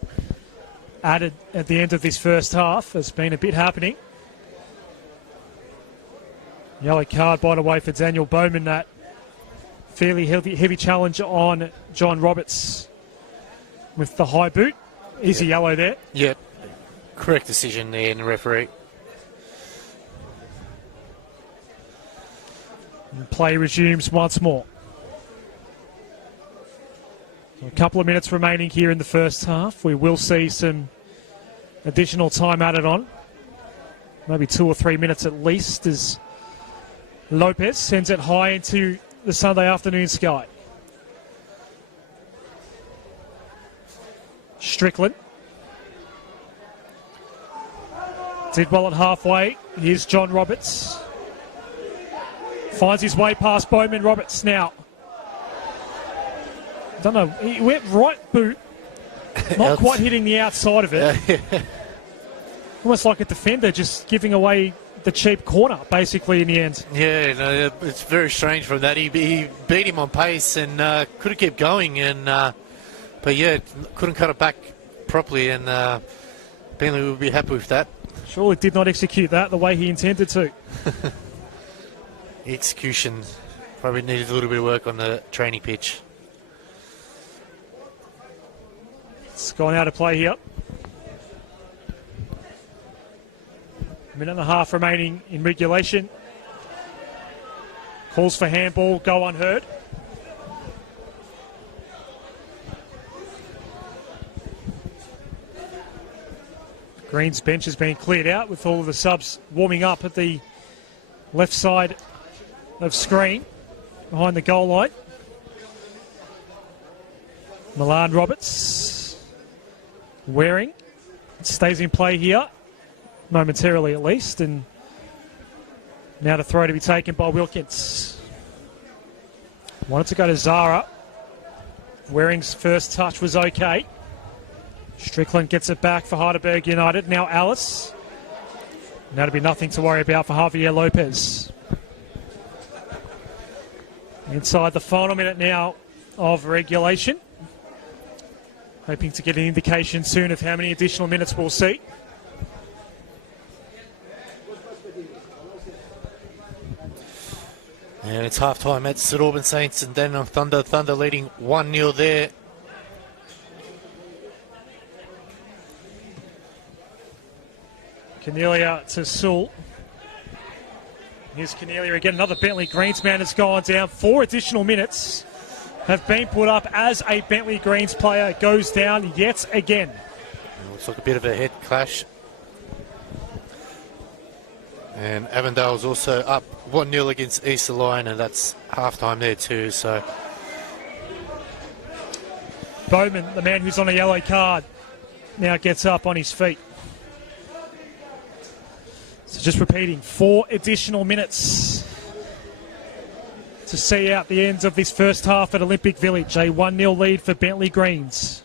added at the end of this first half. There's been a bit happening. Yellow card, by the way, for Daniel Bowman. That fairly heavy challenge on John Roberts with the high boot. Easy yellow there. Yep. Correct decision there in the referee. And play resumes once more. A couple of minutes remaining here in the first half. We will see some additional time added on. Maybe 2 or 3 minutes at least as Lopez sends it high into the Sunday afternoon sky. Strickland. Did well at halfway. Here's John Roberts. Finds his way past Bowman. Roberts now. Don't know. He went right boot, not quite hitting the outside of it. Almost like a defender just giving away the cheap corner, basically, in the end. Yeah, no, it's very strange from that. He beat him on pace and could have kept going, and but yeah, couldn't cut it back properly, and Bentleigh would be happy with that. Surely did not execute that the way he intended to. Execution probably needed a little bit of work on the training pitch. It's gone out of play here. Minute and a half remaining in regulation. Calls for handball go unheard. Green's bench has been cleared out with all of the subs warming up at the left side of screen behind the goal line. Milan Roberts. Waring stays in play here. Momentarily at least, and now the throw to be taken by Wilkins. Wanted to go to Zara. Waring's first touch was okay. Strickland gets it back for Heidelberg United. Now Alice. Now to be nothing to worry about for Javier Lopez. Inside the final minute now of regulation. Hoping to get an indication soon of how many additional minutes we'll see. And it's half-time at St Albans Saints and then on Thunder. Thunder leading 1-0 there. Cornelia to Sewell. Here's Cornelia again. Another Bentleigh Greens man has gone down. 4 additional minutes have been put up as a Bentleigh Greens player goes down yet again. It looks like a bit of a head clash. And Avondale's also up 1-0 against East Lyon, and that's half-time there too. So Bowman, the man who's on a yellow card, now gets up on his feet. So just repeating, 4 additional minutes to see out the ends of this first half at Olympic Village. A 1-0 lead for Bentleigh Greens.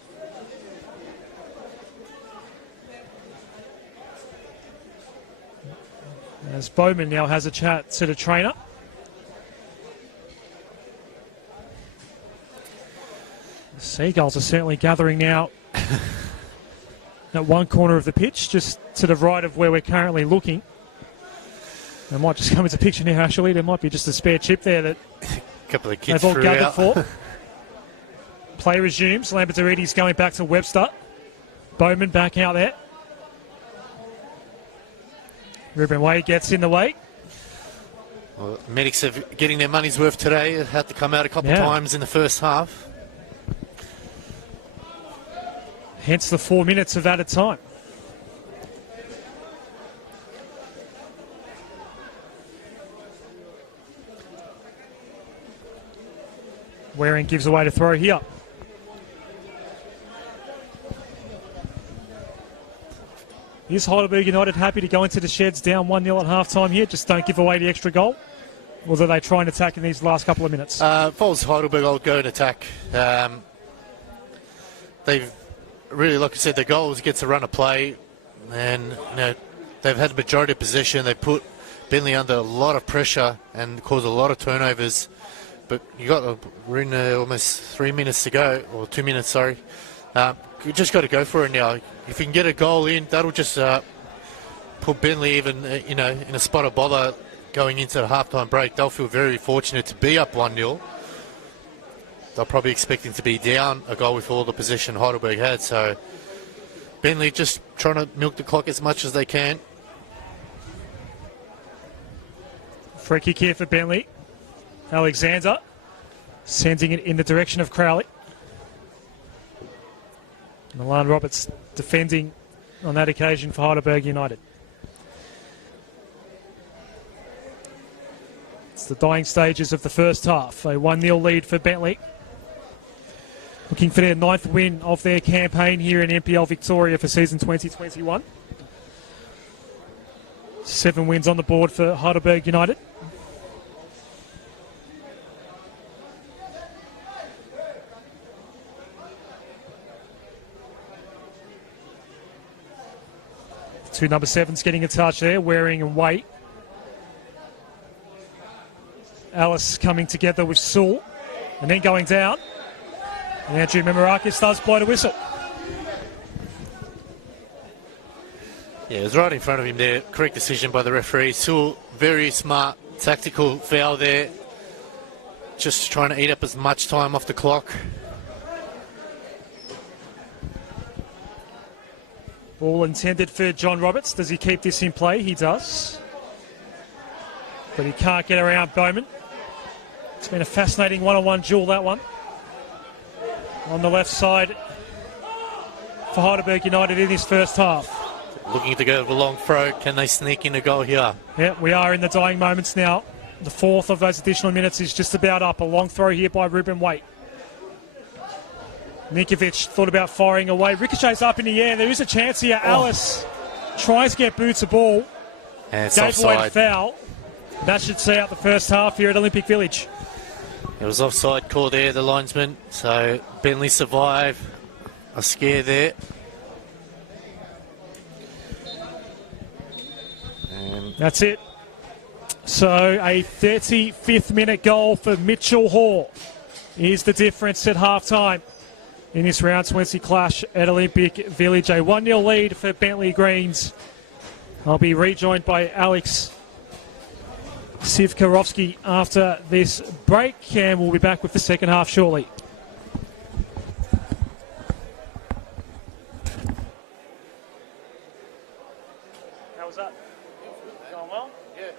As Bowman now has a chat to the trainer. The Seagulls are certainly gathering now at one corner of the pitch, just to the right of where we're currently looking. They might just come into picture now, actually. There might be just a spare chip there that a couple of kids they've all gathered out. for. Play resumes. Lambertarides going back to Webster. Bowman back out there. Ruben Wade gets in the way. Well, Medics are getting their money's worth today. It had to come out a couple of times in the first half. Hence the 4 minutes of added time. Waring gives away to throw here. Is Heidelberg United happy to go into the sheds down 1-0 at half-time here? Just don't give away the extra goal? Or do they try and attack in these last couple of minutes? If I was Heidelberg, I would go and attack. They've really, like I said, the goal is gets a run of play. And they've had the majority of possession. They put Bentleigh under a lot of pressure and caused a lot of turnovers. But we're in almost 3 minutes to go, or 2 minutes, sorry. You just got to go for it now. If you can get a goal in, that'll just put Bentleigh even, in a spot of bother going into the halftime break. They'll feel very fortunate to be up 1-0. They're probably expecting to be down a goal with all the possession Heidelberg had. So Bentleigh just trying to milk the clock as much as they can. Free kick here for Bentleigh. Alexander sending it in the direction of Crowley. Milan Roberts defending on that occasion for Heidelberg United. It's the dying stages of the first half. A 1-0 lead for Bentleigh. Looking for their 9th win of their campaign here in NPL Victoria for season 2021. 7 wins on the board for Heidelberg United. Two number 7s getting a touch there, Waring and Waite. Alice coming together with Sewell, and then going down. And Andrew Memorakis does blow the whistle. Yeah, it was right in front of him there. Correct decision by the referee. Sewell, very smart tactical foul there. Just trying to eat up as much time off the clock. Ball intended for John Roberts. Does he keep this in play? He does. But he can't get around Bowman. It's been a fascinating one-on-one duel, that one. On the left side for Heidelberg United in this first half. Looking to go with a long throw. Can they sneak in a goal here? Yeah, we are in the dying moments now. The fourth of those additional minutes is just about up. A long throw here by Ruben Waite. Ninkovic thought about firing away. Ricochet's up in the air. There is a chance here. Alice tries to get Boots a ball. And it's Gave away the offside. foul. That should see out the first half here at Olympic Village. It was offside call there, the linesman. So Bentleigh survive a scare there. That's it. So a 35th minute goal for Mitchell Hall is the difference at half-time in this round 20 clash at Olympic Village. A 1-0 lead for Bentleigh Greens. I'll be rejoined by Alex Sivkarovsky after this break, and we'll be back with the second half shortly. How was that? Going well? Yeah.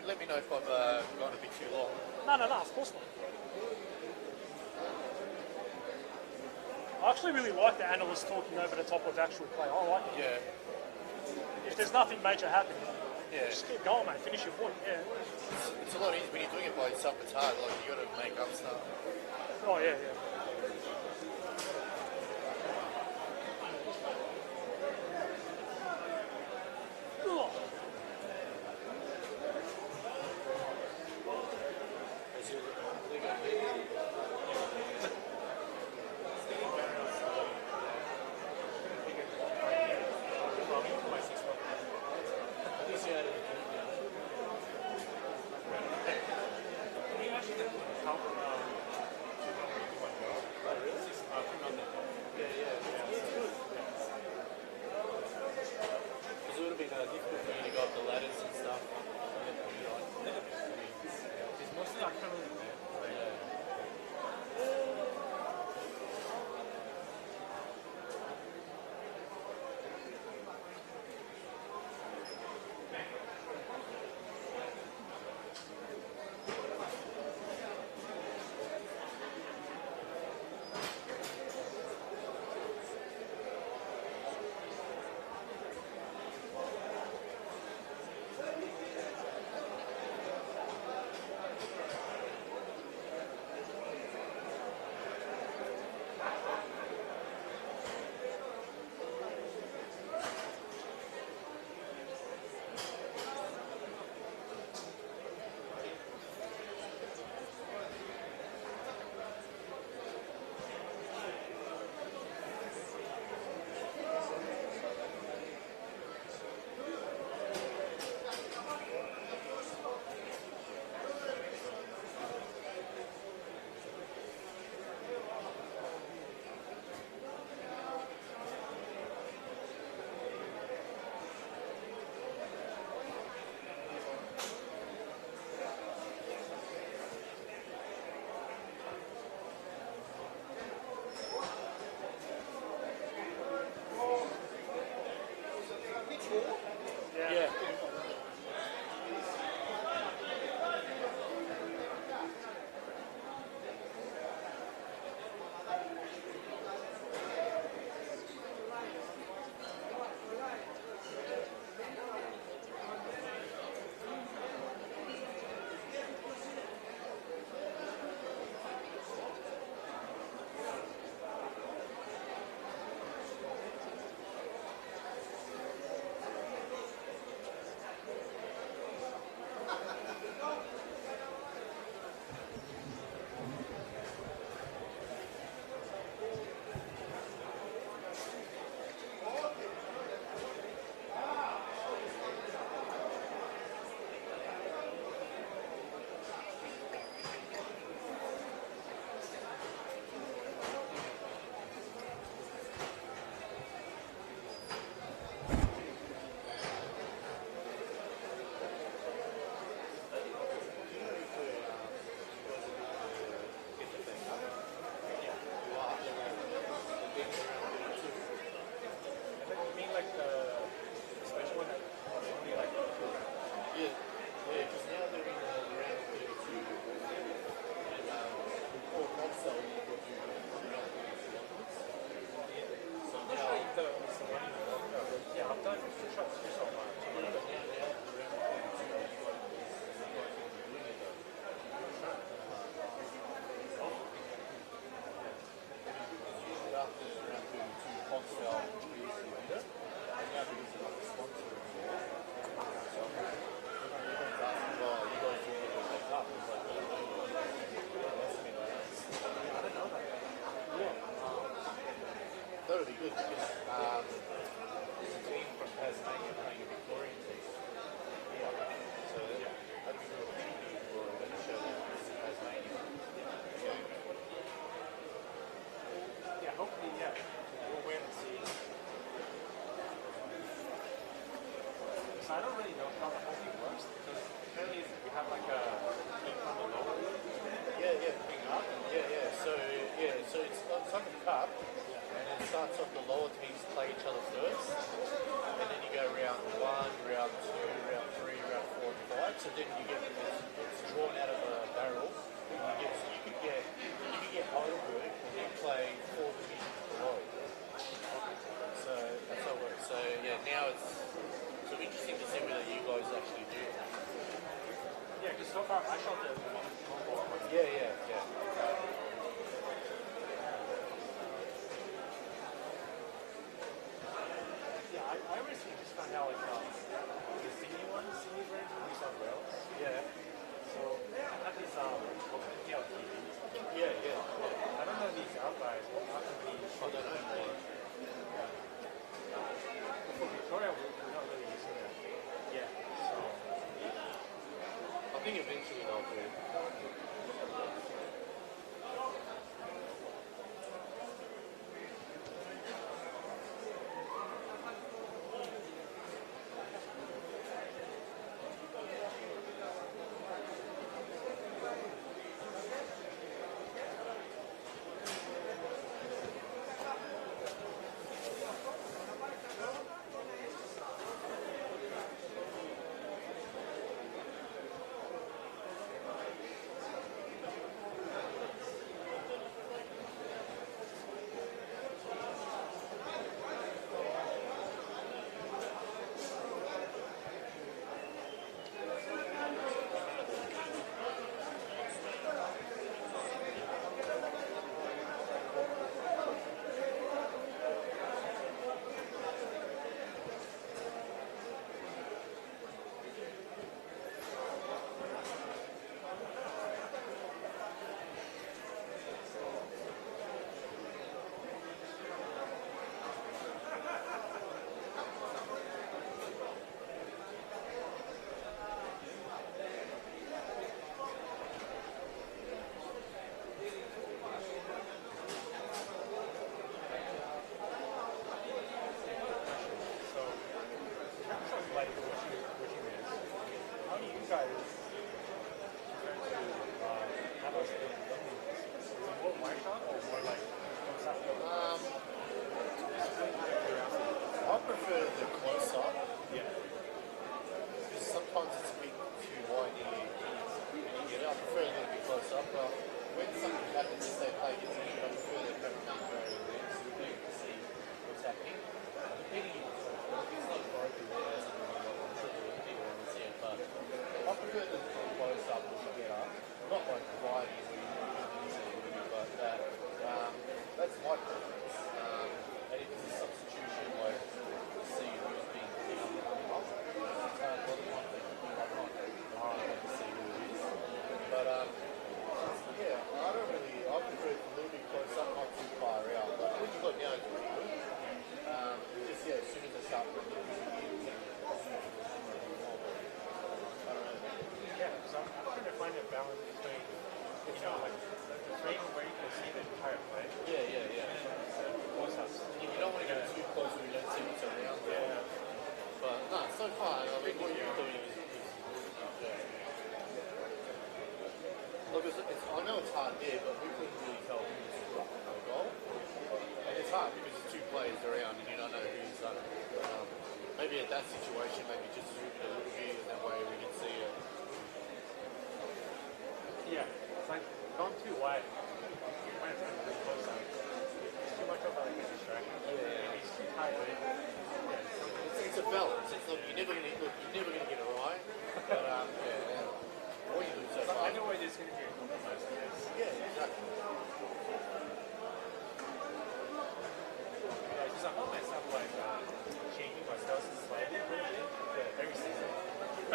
You let me know if I've gone a bit too long. No, of course not. I actually really like the analysts talking over the top of actual play. I like it. Yeah. If there's nothing major happening, Yeah. just keep going, mate. Finish your point. Yeah. It's a lot easier when you're doing it by yourself. It's hard. Like, you got to make up stuff. Oh, yeah. Ugh. starts off, the lower teams play each other first, and then you go round 1, round 2, round 3, round 4, and 5. So then you get it's drawn out of a barrel. You could get Heidelberg and then play 4 divisions below. So that's how it works. So yeah, now it's sort of interesting to see whether you guys actually do it. Yeah, because so far I felt it. Yeah. Yeah, I recently just found out the senior ones, senior branch in New South Wales. Yeah. So I have these VIC TVs. Yeah. I don't know these out guys. How many? I don't know. For Victoria, we're not really using that. Yeah. So I think eventually they'll do. I prefer the close up. yeah. Because sometimes it's a bit too wide when you get it. I prefer a little bit close up, but when something happens, if they play gets injured, I prefer they come very late so we can see what's happening. Depending if it's not broken, then there's something like triple people on the CFR. I prefer the close up when you get up. Not like riding where you can easily move, but that's my preference. And if it's a substitution, like see who's being picked up, well, the one thing I'm not to see who it is. But yeah, I don't really. I prefer it a little bit close up, not too far out. But when you got down, it's pretty good. Just yeah, as soon as they start putting the music in, I don't know. Yeah, so I'm trying to find a balance between, like the frame where you can see the entire play. Yeah. Close ups. You don't want to get too close where you don't see what's around there. But no, so far, I think what you're doing is yeah. Look, I know it's hard there, but we couldn't really tell who's a goal. And it's hard because there's two players around and you don't know who's done it. Maybe at that situation, maybe just zoom it a little bit and that way we can see it. Yeah, it's like going too wide. When it's really close up, it's too much of a distraction. Yeah. It's too tight. It's a balance. It's not, you're never gonna get it right. But yeah. What you do so So far. I know where there's going to be a compromise, I guess. Yeah, exactly. Yeah, just I hold myself like changing myself slightly a little bit every season.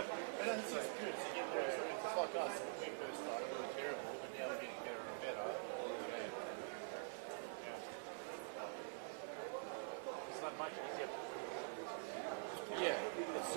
And that's just good to get more experience. It's like us, when we first started, we were terrible, but now we're getting better and better all the way. It's not much easier. Yeah, it's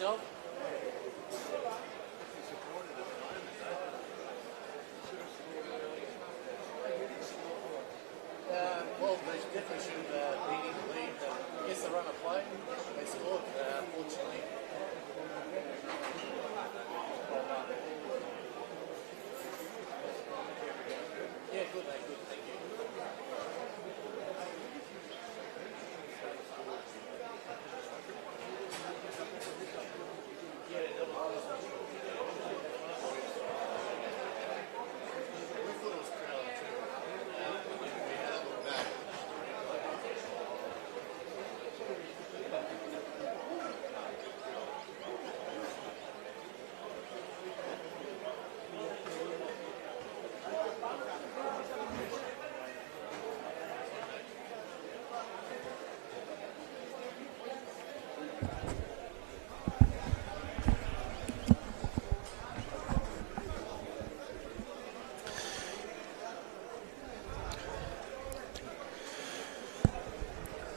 yourself? Well, they definitely should have beating the lead. Yes, they run a play. They scored, fortunately. Yeah, good, mate. Good. Thank you.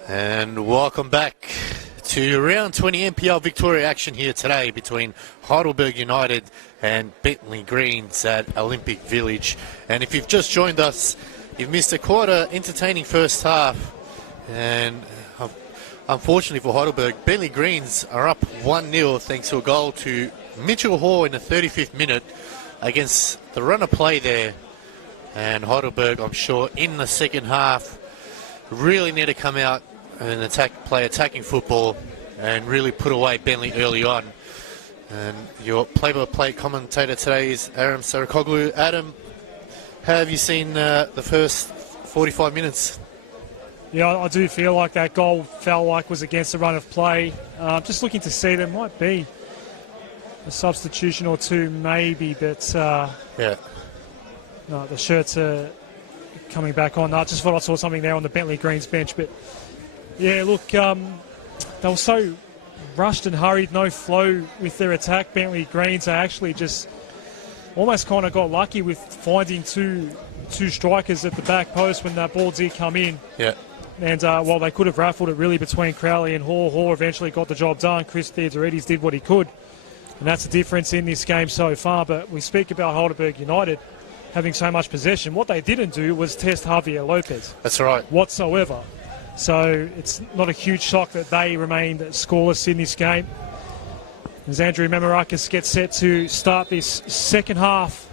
And welcome back to round 20 NPL Victoria action here today between Heidelberg United and Bentleigh Greens at Olympic Village. And if you've just joined us, you've missed a quite entertaining first half. And unfortunately for Heidelberg, Bentleigh Greens are up 1-0 thanks to a goal to Mitchell Hall in the 35th minute against the run of play there. And Heidelberg, I'm sure, in the second half, really need to come out and play attacking football and really put away Bentleigh early on. And your play-by-play commentator today is Adam Sarakoglu. Adam, how have you seen the first 45 minutes? Yeah, I do feel like that goal felt like was against the run of play. Just looking to see there might be a substitution or two maybe, but Yeah. no, the shirts are coming back on. I just thought I saw something there on the Bentleigh Greens bench, but yeah, look, they were so rushed and hurried, no flow with their attack. Bentleigh Greens are actually just almost kind of got lucky with finding two strikers at the back post when that ball did come in. Yeah. And while they could have raffled it really between Crowley and Hall eventually got the job done. Chris Theodoridis did what he could, and that's the difference in this game so far. But we speak about Heidelberg United having so much possession. What they didn't do was test Javier Lopez. That's right. Whatsoever. So it's not a huge shock that they remained scoreless in this game. As Andrew Mamarakis gets set to start this second half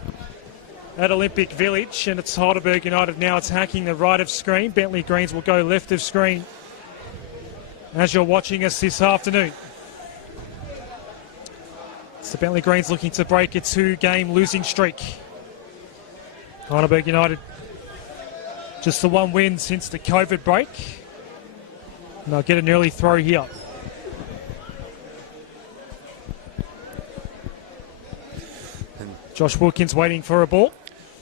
at Olympic Village, and it's Heidelberg United now attacking the right of screen. Bentleigh Greens will go left of screen as you're watching us this afternoon. So Bentleigh Greens looking to break a 2-game losing streak. Heidelberg United just the one win since the COVID break. And they'll get an early throw here. And Josh Wilkins waiting for a ball.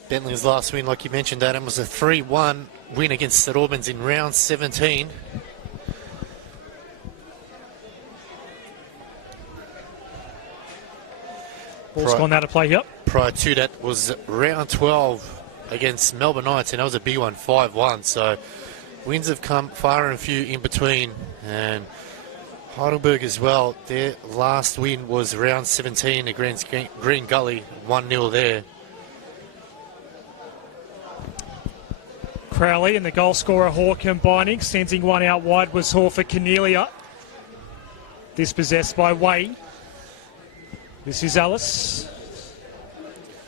Bentleigh's last win, like you mentioned, Adam, was a 3-1 win against St Albans in round 17. Ball's gone out of play here. Prior to that was round 12 against Melbourne Knights, and that was a big one, 5-1. So wins have come far and few in between. And Heidelberg as well, their last win was round 17 against Green Gully, 1-0 there. Crowley and the goal scorer Hall combining, sending one out wide was Hall for Cornelia. Dispossessed by Wade. This is Ellis.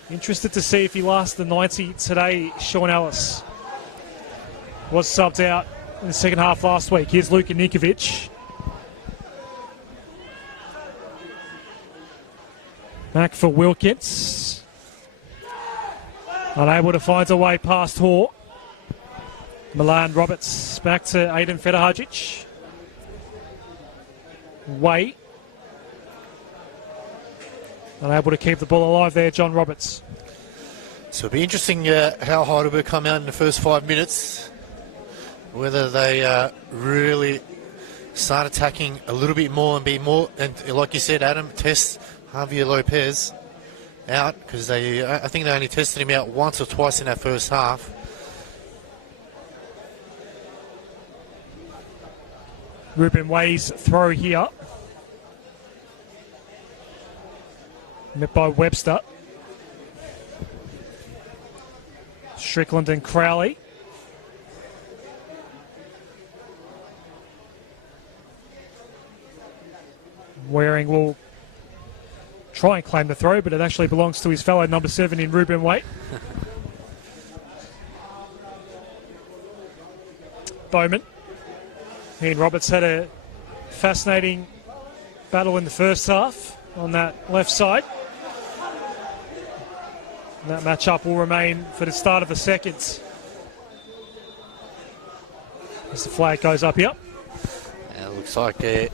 Interested to see if he lasts the 90 today, Sean Ellis. Was subbed out in the second half last week. Here's Luka Nikovic. Back for Wilkins. Unable to find a way past Hall. Milan Roberts back to Aiden Federhajic. Way. Unable to keep the ball alive there, John Roberts. So it'll be interesting how Heidelberg come out in the first 5 minutes. Whether they really start attacking a little bit more and be more, and like you said, Adam, test Javier Lopez out, because I think they only tested him out once or twice in that first half. Ruben Way's throw here. Met by Webster. Strickland and Crowley. Waring will try and claim the throw, but it actually belongs to his fellow number 7 in Ruben Way. Bowman. He and Roberts had a fascinating battle in the first half on that left side. And that matchup will remain for the start of the second. As the flag goes up here. Yeah, it looks like it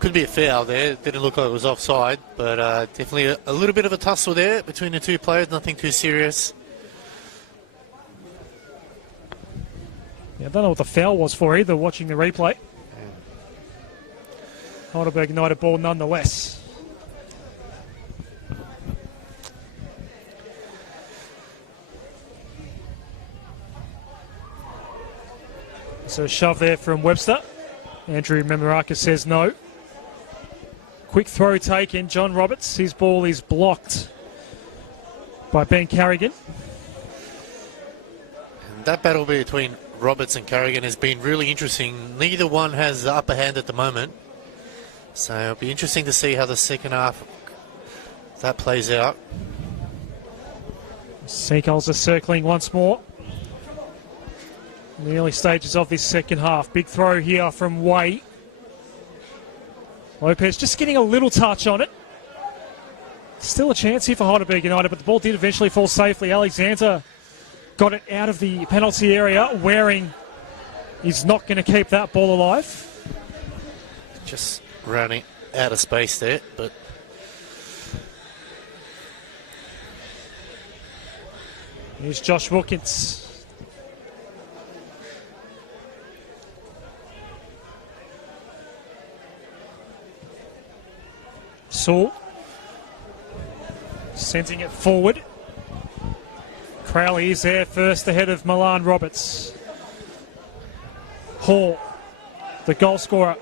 could be a foul there. Didn't look like it was offside, but definitely a little bit of a tussle there between the two players. Nothing too serious. Yeah, I don't know what the foul was for either, watching the replay. Heidelberg United ball nonetheless. So a shove there from Webster. Andrew Memaraka says no. Quick throw taken. John Roberts, his ball is blocked by Ben Carrigan. And that battle between Roberts and Carrigan has been really interesting. Neither one has the upper hand at the moment. So it'll be interesting to see how the second half that plays out. Seagulls are circling once more in the early stages of this second half. Big throw here from Way. Lopez just getting a little touch on it. Still a chance here for Heidelberg United, but the ball did eventually fall safely. Alexander got it out of the penalty area. Waring is not going to keep that ball alive. Just running out of space there, but here's Josh Wilkins. Saul sending it forward. Crowley is there first ahead of Milan Roberts. Hall, the goal scorer.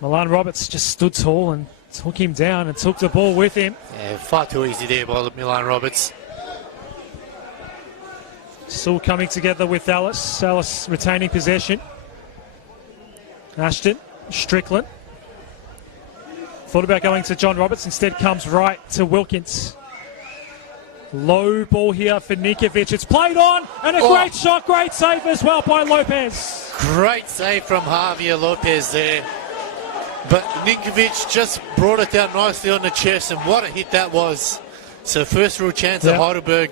Milan Roberts just stood tall and took him down and took the ball with him. yeah, far too easy there by Milan Roberts. Still coming together with Alice. Alice retaining possession. Ashton, Strickland. Thought about going to John Roberts, instead comes right to Wilkins. Low ball here for Nikovic. It's played on, and a great shot, great save as well by Lopez. Great save from Javier Lopez there. But Nikovic just brought it down nicely on the chest, and what a hit that was. So first real chance at Heidelberg.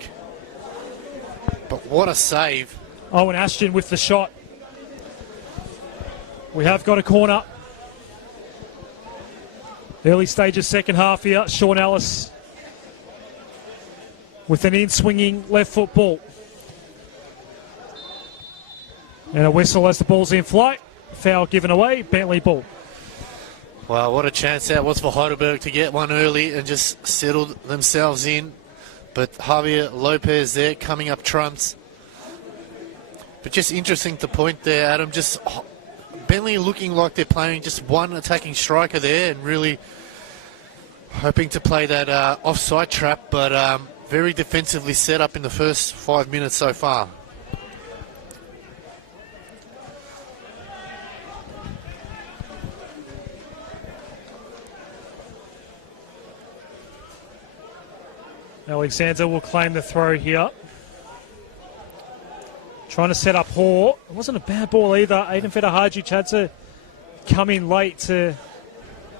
But what a save. Owen Ashton with the shot. We have got a corner. Early stages, second half here. Sean Ellis with an in-swinging left foot ball. And a whistle as the ball's in flight. Foul given away. Bentleigh ball. Wow, what a chance that was for Heidelberg to get one early and just settle themselves in. But Javier Lopez there coming up trumps. But just interesting to point there, Adam, just Bentleigh looking like they're playing just one attacking striker there and really hoping to play that offside trap, but very defensively set up in the first 5 minutes so far. Alexander will claim the throw here. Trying to set up Hoare. It wasn't a bad ball either. Aiden Fedahajic had to come in late to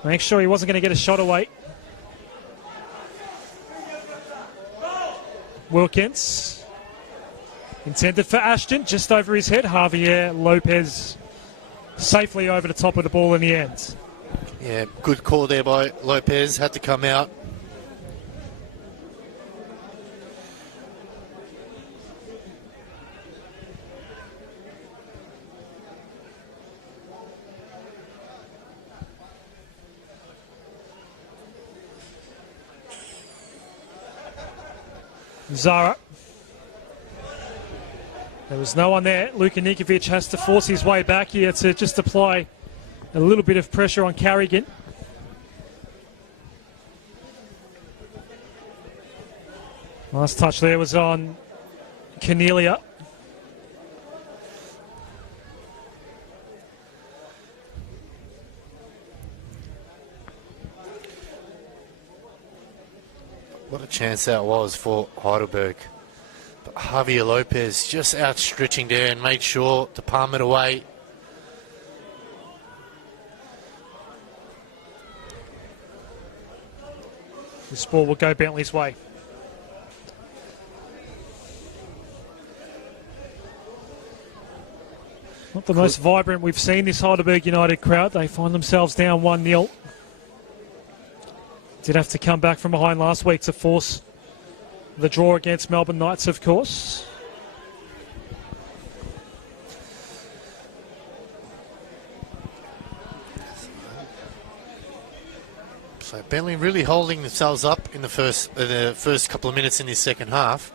make sure he wasn't going to get a shot away. Wilkins. Intended for Ashton, just over his head. Javier Lopez safely over the top of the ball in the end. Yeah, good call there by Lopez. Had to come out. Zara. There was no one there. Luka Nikovic has to force his way back here to just apply a little bit of pressure on Carrigan. Last touch there was on Cornelia. What a chance that was for Heidelberg. But Javier Lopez just outstretching there and made sure to palm it away. This ball will go Bentleigh's way. Not the most vibrant we've seen this Heidelberg United crowd. They find themselves down 1-0. Did have to come back from behind last week to force the draw against Melbourne Knights, of course. So Bentleigh really holding themselves up in the first couple of minutes in this second half.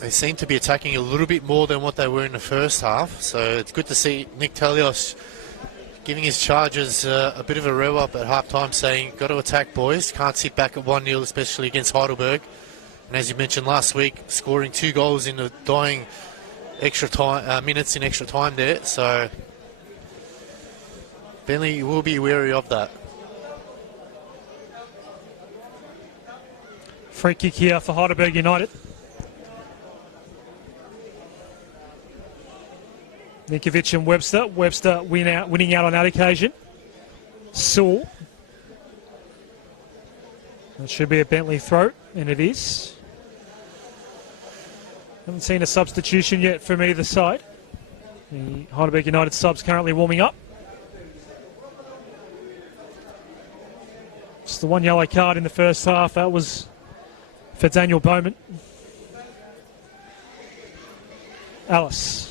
they seem to be attacking a little bit more than what they were in the first half. So it's good to see Nick Talios giving his Chargers a bit of a rev up at half-time, saying, got to attack, boys. Can't sit back at 1-0, especially against Heidelberg. And as you mentioned last week, scoring 2 goals in the dying extra time minutes in extra time there. So Bentleigh will be wary of that. Free kick here for Heidelberg United. Nikovic and Webster. Webster winning out on that occasion. Sewell. That should be a Bentleigh throw, and it is. Haven't seen a substitution yet from either side. The Heidelberg United subs currently warming up. Just the 1 yellow card in the first half. That was for Daniel Bowman. Alice.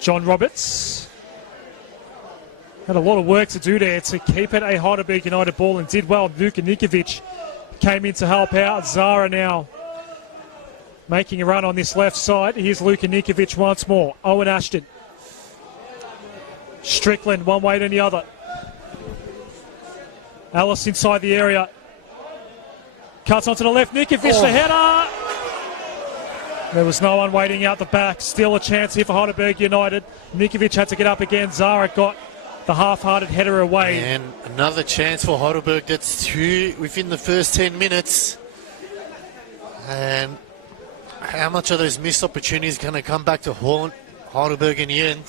John Roberts had a lot of work to do there to keep it a Heidelberg United ball and did well. Luka Nikovic came in to help out. Zara now making a run on this left side. Here's Luka Nikovic once more. Owen Ashton. Strickland one way to the other. Alice inside the area. Cuts onto the left. Nikovic the header. There was no one waiting out the back. Still a chance here for Heidelberg United. Nikovic had to get up again. Zara got the half-hearted header away. And another chance for Heidelberg. That's 2 within the first 10 minutes. And how much of those missed opportunities going to come back to haunt Heidelberg in the end?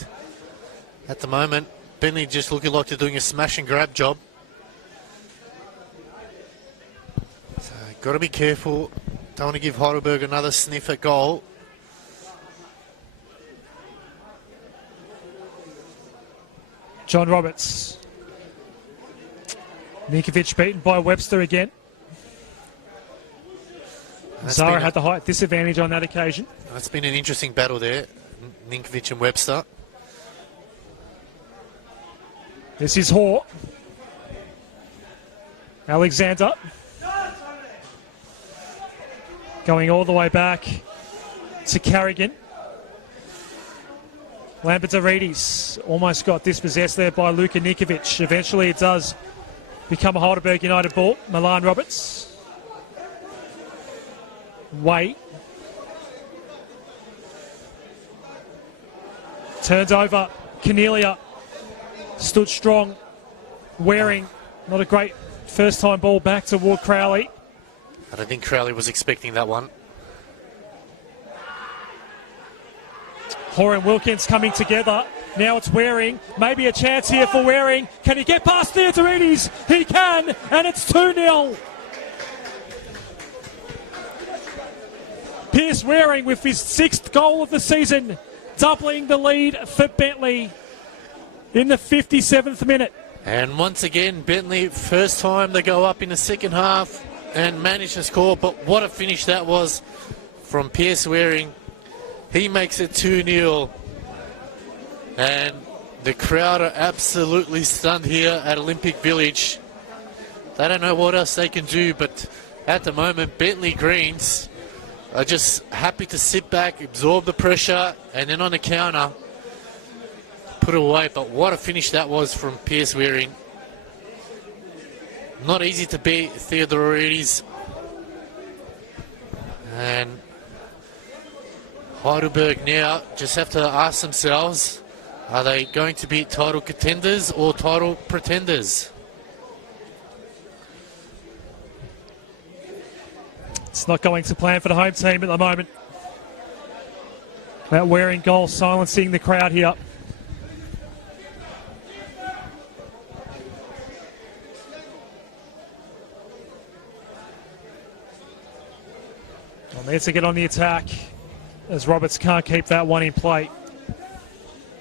At the moment, Bentleigh just looking like they're doing a smash and grab job. So, got to be careful. Don't want to give Heidelberg another sniff at goal. John Roberts. Nikovic beaten by Webster again. Zara had the height disadvantage on that occasion. That's been an interesting battle there, Nikovic and Webster. This is Hoare. Alexander. Going all the way back to Carrigan. Lambertarides almost got dispossessed there by Luka Nikovic. Eventually it does become a Heidelberg United ball. Milan Roberts. Way. Turns over. Cornelia stood strong. Waring. Not a great first time ball back toward Crowley. I don't think Crowley was expecting that one. Hoare and Wilkins coming together. Now it's Waring. Maybe a chance here for Waring. Can he get past Theodorides? He can, and it's 2-0. Pierce Waring with his 6th goal of the season, doubling the lead for Bentleigh in the 57th minute. And once again, Bentleigh, first time they go up in the second half and manage to score, but what a finish that was from Pierce Waring. He makes it 2-0, and the crowd are absolutely stunned here at Olympic Village. They don't know what else they can do, but at the moment, Bentleigh Greens are just happy to sit back, absorb the pressure, and then on the counter, put it away. But what a finish that was from Pierce Waring. Not easy to beat Theodorides. And Heidelberg now just have to ask themselves, are they going to be title contenders or title pretenders? It's not going to plan for the home team at the moment. That Waring goal silencing the crowd here. Well, there to get on the attack as Roberts can't keep that one in play.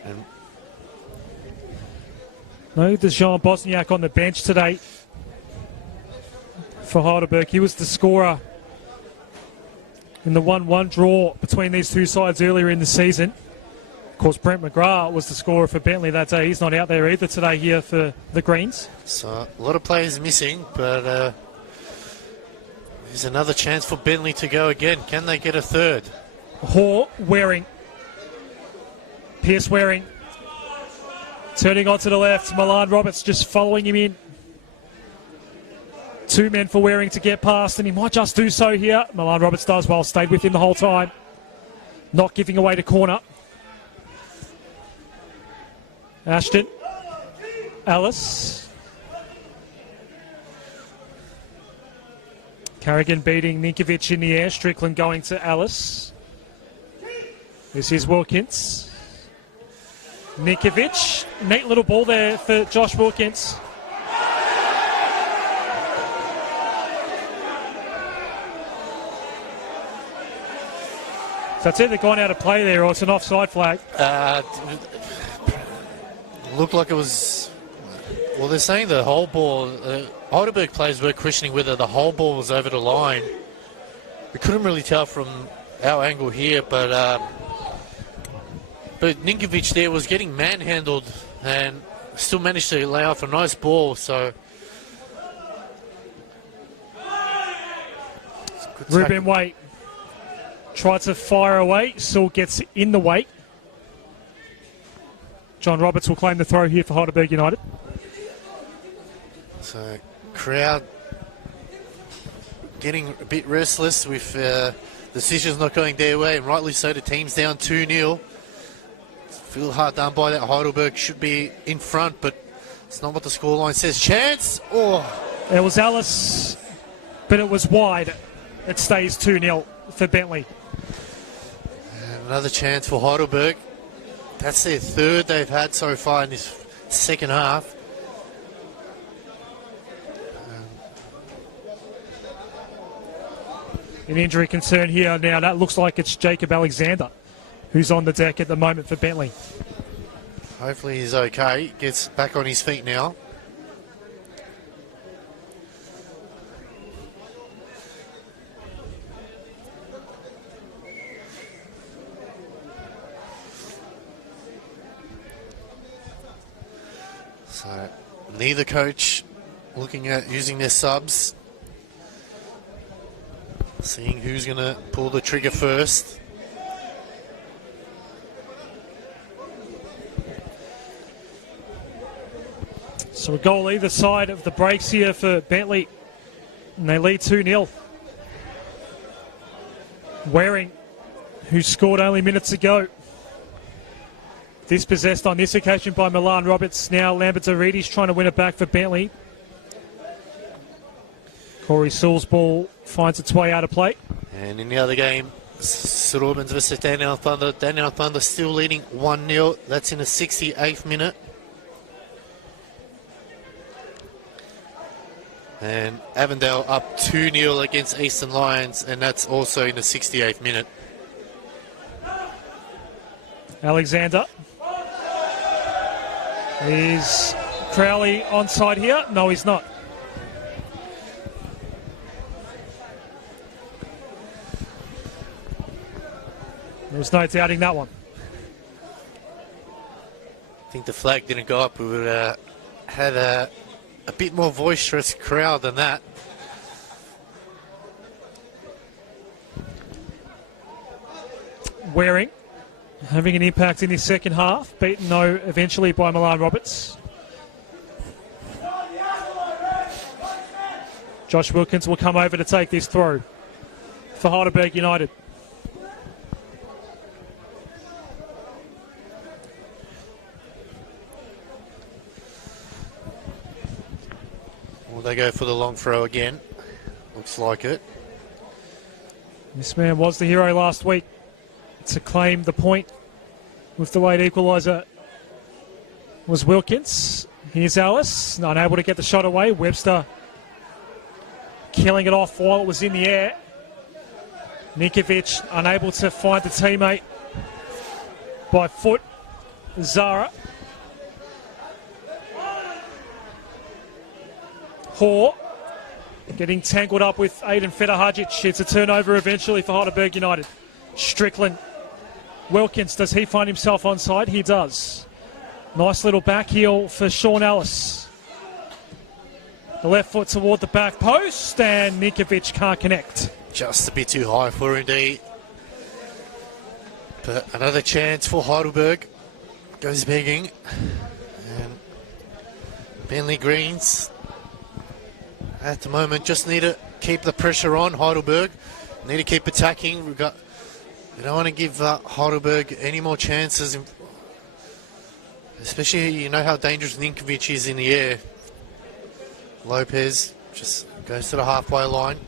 And no Dejan Bosniak on the bench today for Heidelberg. He was the scorer in the 1-1 draw between these two sides earlier in the season. Of course, Brent McGrath was the scorer for Bentleigh that day. He's not out there either today here for the Greens. So a lot of players missing, but there's another chance for Bentleigh to go again. Can they get a third? Hoare, Waring. Pierce Waring. Turning onto the left. Milan Roberts just following him in. 2 men for Waring to get past, and he might just do so here. Milan Roberts does well, stayed with him the whole time. Not giving away the corner. Ashton. Ellis. Carrigan beating Ninkovic in the air. Strickland going to Ellis. This is Wilkins. Ninkovic. Neat little ball there for Josh Wilkins. So it's either gone out of play there or it's an offside flag. Looked like it was... Well, they're saying the whole ball... Heidelberg players were questioning whether the whole ball was over the line. We couldn't really tell from our angle here, but Ninkovic there was getting manhandled and still managed to lay off a nice ball, so... Ruben Waite tried to fire away. Saul gets in the way. John Roberts will claim the throw here for Heidelberg United. So, crowd getting a bit restless with decisions not going their way, and rightly so. The team's down 2-0. Feel hard done by that. Heidelberg should be in front, but it's not what the scoreline says. Chance! Oh! It was Ellis, but it was wide. It stays 2-0 for Bentleigh. And another chance for Heidelberg. That's their third they've had so far in this second half. An injury concern here now. That looks like it's Jacob Alexander who's on the deck at the moment for Bentleigh. Hopefully he's okay. Gets back on his feet now. So neither coach looking at using their subs. Seeing who's going to pull the trigger first. So a goal either side of the breaks here for Bentleigh. And they lead 2-0. Waring, who scored only minutes ago. Dispossessed on this occasion by Milan Roberts. Now Lambertarides trying to win it back for Bentleigh. Corey Sewell's ball finds its way out of play. And in the other game, St Albans versus Daniel Thunder. Daniel Thunder still leading 1-0. That's in the 68th minute. And Avondale up 2-0 against Eastern Lions, and that's also in the 68th minute. Alexander. Is Crowley onside here? No, he's not. There was no doubting that one. I think the flag didn't go up. We would have had a bit more boisterous crowd than that. Waring having an impact in his second half. Beaten, though, eventually by Milan Roberts. Josh Wilkins will come over to take this throw for Heidelberg United. Will they go for the long throw again? Looks like it. This man was the hero last week to claim the point with the late equaliser. Was Wilkins. Here's Ellis, unable to get the shot away. Webster killing it off while it was in the air. Ninkovic unable to find the teammate by foot. Zara. Hoare getting tangled up with Aiden Fetahajic. It's a turnover eventually for Heidelberg United. Strickland Wilkins, does he find himself onside? He does. Nice little back heel for Sean Ellis. The left foot toward the back post, and Ninkovic can't connect. Just a bit too high for indeed. But another chance for Heidelberg. Goes begging. And Bentleigh Greens at the moment just need to keep the pressure on Heidelberg. Need to keep attacking. We don't want to give Heidelberg any more chances. Especially, you know how dangerous Ninkovic is in the air. Lopez just goes to the halfway line.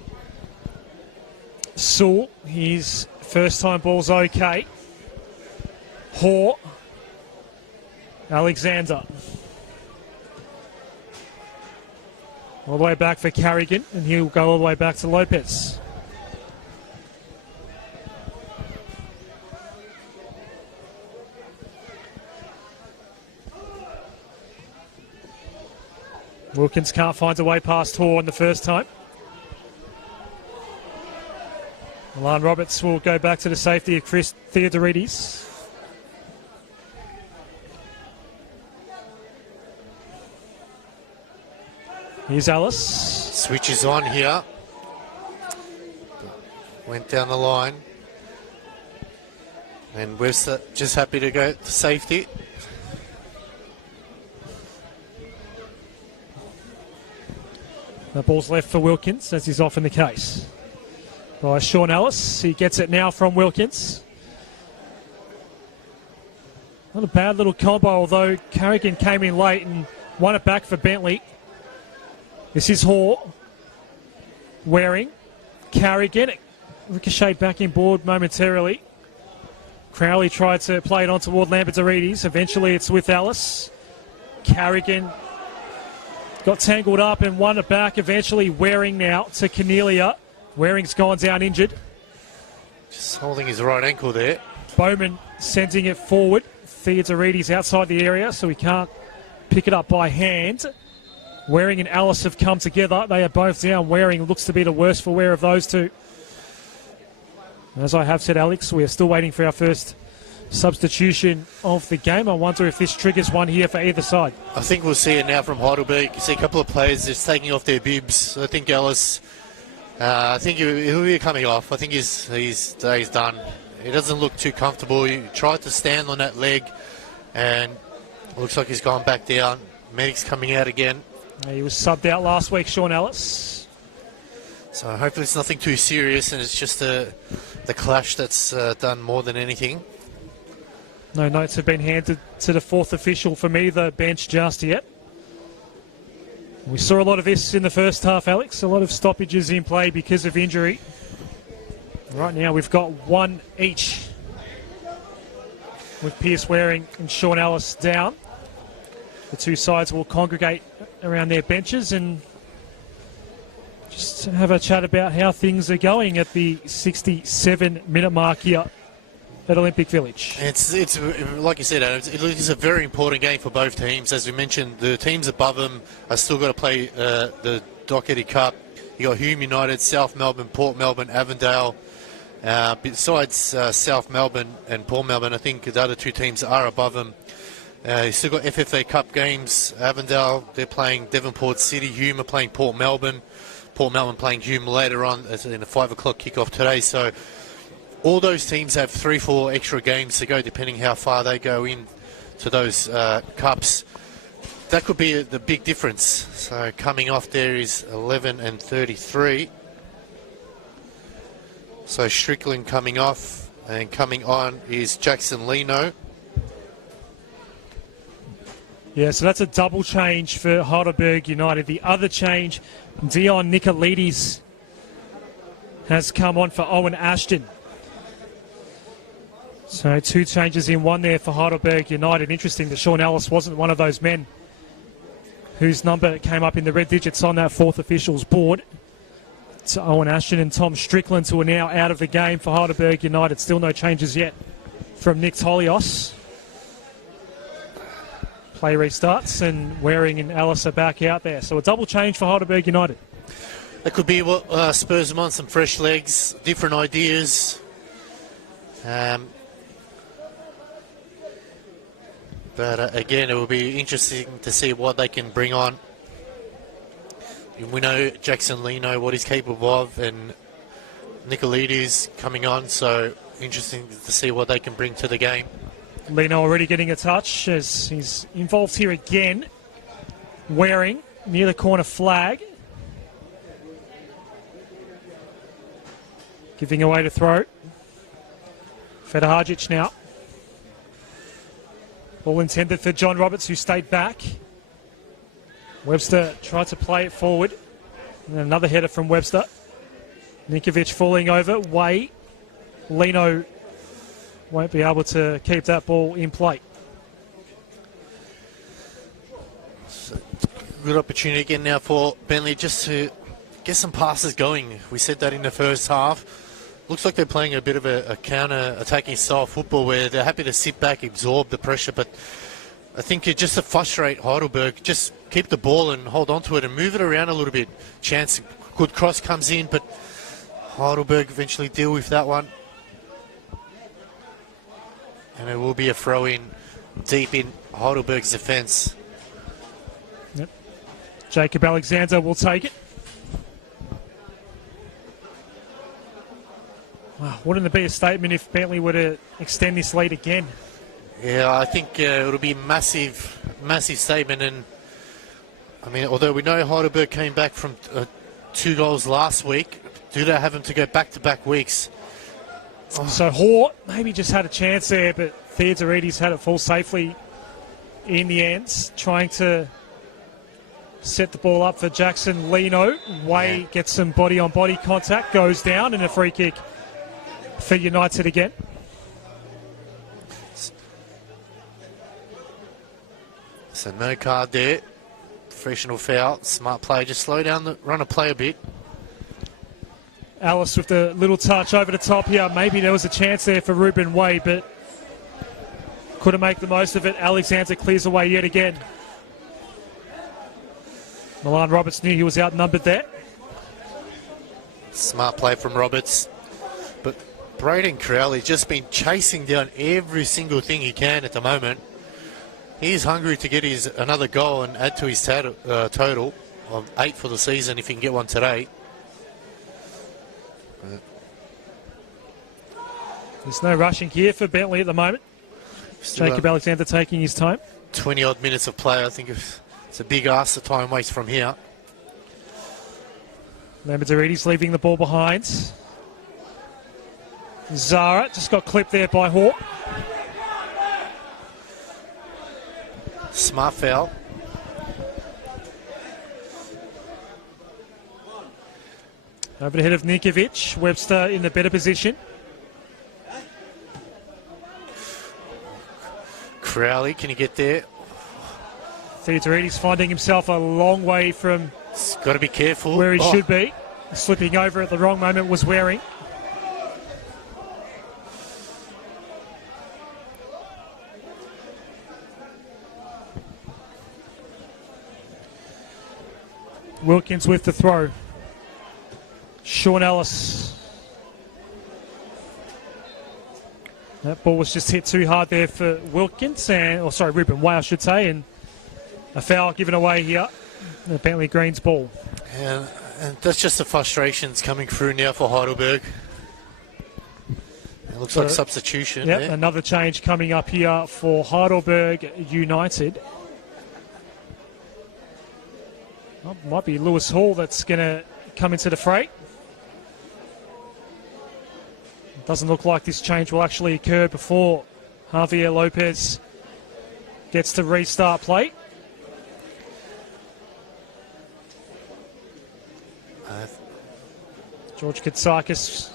Sewell, his first time ball's okay. Hoare. Alexander. All the way back for Carrigan, and he'll go all the way back to Lopez. Wilkins can't find a way past Hoare in the first time. Milan Roberts will go back to the safety of Chris Theodorides. Here's Ellis. Switches on here. Went down the line. And Webster just happy to go to safety. The ball's left for Wilkins, as is often the case. By Sean Ellis. He gets it now from Wilkins. Not a bad little combo, although Carrigan came in late and won it back for Bentleigh. This is Hoare. Waring. Carrigan. Ricocheted back in board momentarily. Crowley tried to play it on toward Lambertarides. Eventually it's with Ellis. Carrigan got tangled up and won it back. Eventually Waring now to Cornelia. Waring's gone down injured. Just holding his right ankle there. Bowman sending it forward. Theodorides outside the area, so he can't pick it up by hand. Waring and Ellis have come together. They are both down. Waring looks to be the worst for wear of those two. As I have said, Alex, we are still waiting for our first substitution of the game. I wonder if this triggers one here for either side. I think we'll see it now from Heidelberg. You see a couple of players just taking off their bibs. I think Ellis, I think he'll be coming off. I think his day's done. He doesn't look too comfortable. He tried to stand on that leg and looks like he's gone back down. Medic's coming out again. He was subbed out last week, Sean Ellis. So hopefully it's nothing too serious and it's just the clash that's done more than anything. No notes have been handed to the fourth official from either bench just yet. We saw a lot of this in the first half, Alex. A lot of stoppages in play because of injury. Right now we've got one each, with Pierce Waring and Sean Ellis down. The two sides will congregate around their benches and just have a chat about how things are going at the 67-minute mark here at Olympic Village. It's like you said, Adam, it is a very important game for both teams. As we mentioned, the teams above them are still got to play the Doherty Cup. You got Hume United, South Melbourne, Port Melbourne, Avondale. Besides South Melbourne and Port Melbourne, I think the other two teams are above them. You still got FFA Cup games. Avondale, they're playing Devonport City. Hume are playing Port Melbourne. Port Melbourne playing Hume later on in the 5 o'clock kickoff today. So all those teams have 3-4 extra games to go, depending how far they go in to those cups. That could be the big difference. So coming off there is 11 and 33. So Strickland coming off, and coming on is Jackson Leno. Yeah, so that's a double change for Heidelberg United. The other change, Dion Nicolaides has come on for Owen Ashton. So two changes in one there for Heidelberg United. Interesting that Sean Ellis wasn't one of those men whose number came up in the red digits on that fourth official's board. So Owen Ashton and Tom Strickland, who are now out of the game for Heidelberg United. Still no changes yet from Nick Tolios. Play restarts and Waring and Ellis are back out there. So a double change for Heidelberg United. That could be what spurs them on, some fresh legs, different ideas. But again, it will be interesting to see what they can bring on. We know Jackson Leno, what he's capable of, and Nicolaides coming on, so interesting to see what they can bring to the game. Leno already getting a touch as he's involved here again. Wearing near the corner flag. Giving away to throw. Fedorhajic now. Ball intended for John Roberts, who stayed back. Webster tried to play it forward. And another header from Webster. Ninkovic falling over. Way. Leno won't be able to keep that ball in play. So, good opportunity again now for Bentleigh just to get some passes going. We said that in the first half. Looks like they're playing a bit of a counter-attacking style football where they're happy to sit back, absorb the pressure, but I think just to frustrate Heidelberg, just keep the ball and hold on to it and move it around a little bit. Chance, good cross comes in, but Heidelberg eventually deal with that one. And it will be a throw-in deep in Heidelberg's defence. Yep. Jacob Alexander will take it. Wow, wouldn't it be a statement if Bentleigh were to extend this lead again? Yeah, I think it'll be massive statement. And I mean, although we know Heidelberg came back from 2 goals last week, do they have them to go back-to-back weeks? Oh. So Hort maybe just had a chance there, but Theodorides had it fall safely in the end, trying to set the ball up for Jackson Leno. Way gets some body-on-body contact, goes down, and a free kick for United again. So no card there. Professional foul. Smart play. Just slow down the run of play a bit. Alice with the little touch over the top here. Maybe there was a chance there for Ruben Way, but couldn't make the most of it. Alexander clears away yet again. Milan Roberts knew he was outnumbered there. Smart play from Roberts. But Braden Crowley just been chasing down every single thing he can at the moment. He's hungry to get his another goal and add to his total of 8 for the season if he can get one today. There's no rushing here for Bentleigh at the moment. Jacob Alexander taking his time. 20-odd minutes of play. I think it's a big ask to time waste from here. Lambertarides leaving the ball behind. Zara just got clipped there by Hort. Smart foul. Over the head of Ninkovic. Webster in the better position. Crowley, can he get there? Theodorides finding himself a long way from He's got to be careful. where he should be. Slipping over at the wrong moment was Waring. Wilkins with the throw. Sean Ellis. That ball was just hit too hard there for Wilkins, Ruben Way, I should say, and a foul given away here. The Bentleigh Greens ball. And that's just the frustrations coming through now for Heidelberg. It looks like substitution. Yep, there. another change coming up here for Heidelberg United. Well, might be Lewis Hall that's going to come into the fray. Doesn't look like this change will actually occur before Javier Lopez gets to restart play. George Katsakis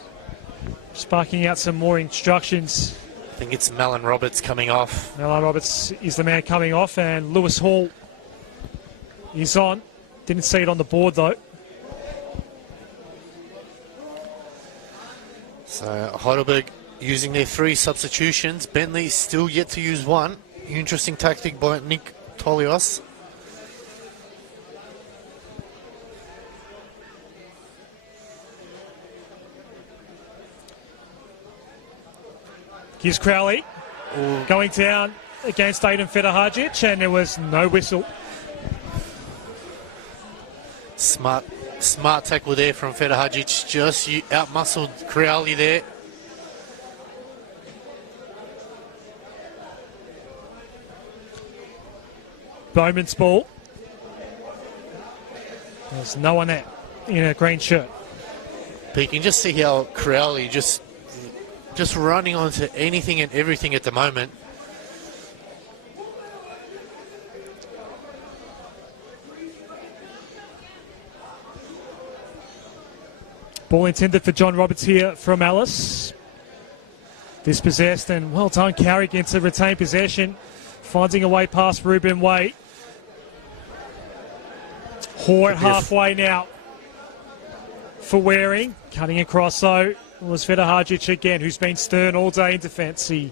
sparking out some more instructions. I think it's Malin Roberts coming off. Malin Roberts is the man coming off, and Lewis Hall is on. Didn't see it on the board though. So Heidelberg using their 3 substitutions. Bentleigh still yet to use one. Interesting tactic by Nick Tolios. Here's Crowley going down. against Aiden Fedahajic, and there was no whistle. Smart tackle there from Fedahajic. Just out-muscled Crowley there. Bowman's ball. There's no one there in a green shirt. But you can just see how Crowley just running onto anything and everything at the moment. Ball intended for John Roberts here from Alice. Dispossessed, and well done, Carrigan, to retain possession. Finding a way past Ruben Waite. Hoare halfway now for Waring. Cutting across, though, was Fedahajic again, who's been stern all day in defence. He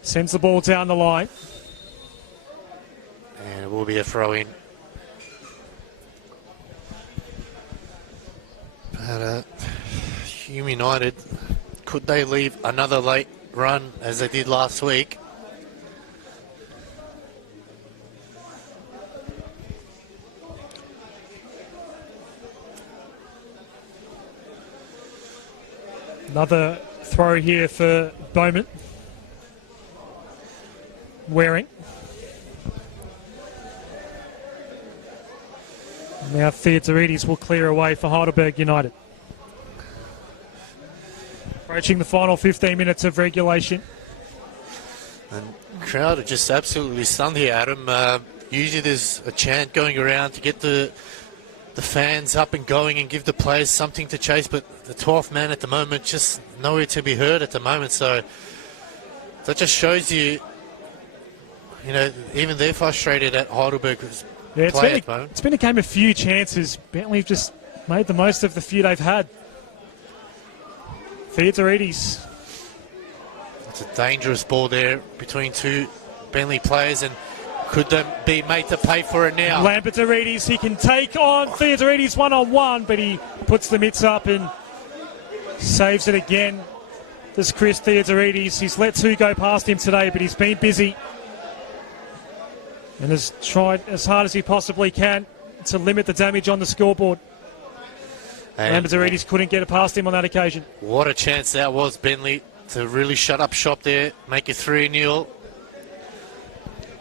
sends the ball down the line. And it will be a throw-in. But Hume United, could they leave another late run as they did last week? Another throw here for Bowman. Waring. Now Theodoridis will clear away for Heidelberg United. Approaching the final 15 minutes of regulation. And crowd are just absolutely stunned here, Adam. Usually there's a chant going around to get the fans up and going and give the players something to chase, but the 12th man at the moment just nowhere to be heard at the moment. So that just shows you, even they're frustrated at Heidelberg's play at the moment. It's been a game of few chances. Bentley have just made the most of the few they've had. Theodoridis. It's a dangerous ball there between two Bentley players, and could they be made to pay for it now? Lambertorides, he can take on Theodoridis one-on-one, but he puts the mitts up and saves it again. This Chris Theodoridis, he's let two go past him today, but he's been busy and has tried as hard as he possibly can to limit the damage on the scoreboard. Lambertorides couldn't get it past him on that occasion. What a chance that was, Bentleigh, to really shut up shop there, make it 3-0.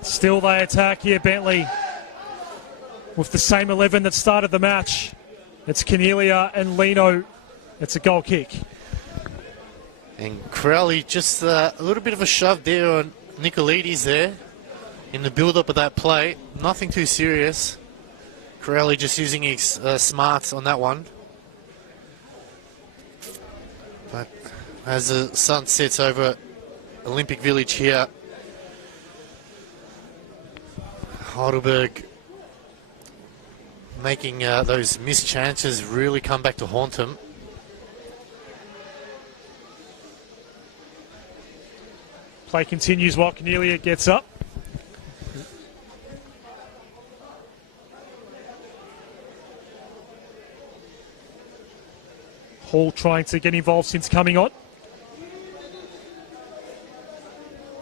Still they attack here, Bentleigh, with the same 11 that started the match. It's Cornelia and Lino. It's a goal kick. And Crowley just a little bit of a shove there on Nicolaides there in the build-up of that play. Nothing too serious. Crowley just using his smarts on that one. But as the sun sets over Olympic Village here, Heidelberg making those missed chances really come back to haunt them. Play continues while Cornelia gets up. Hall trying to get involved since coming on.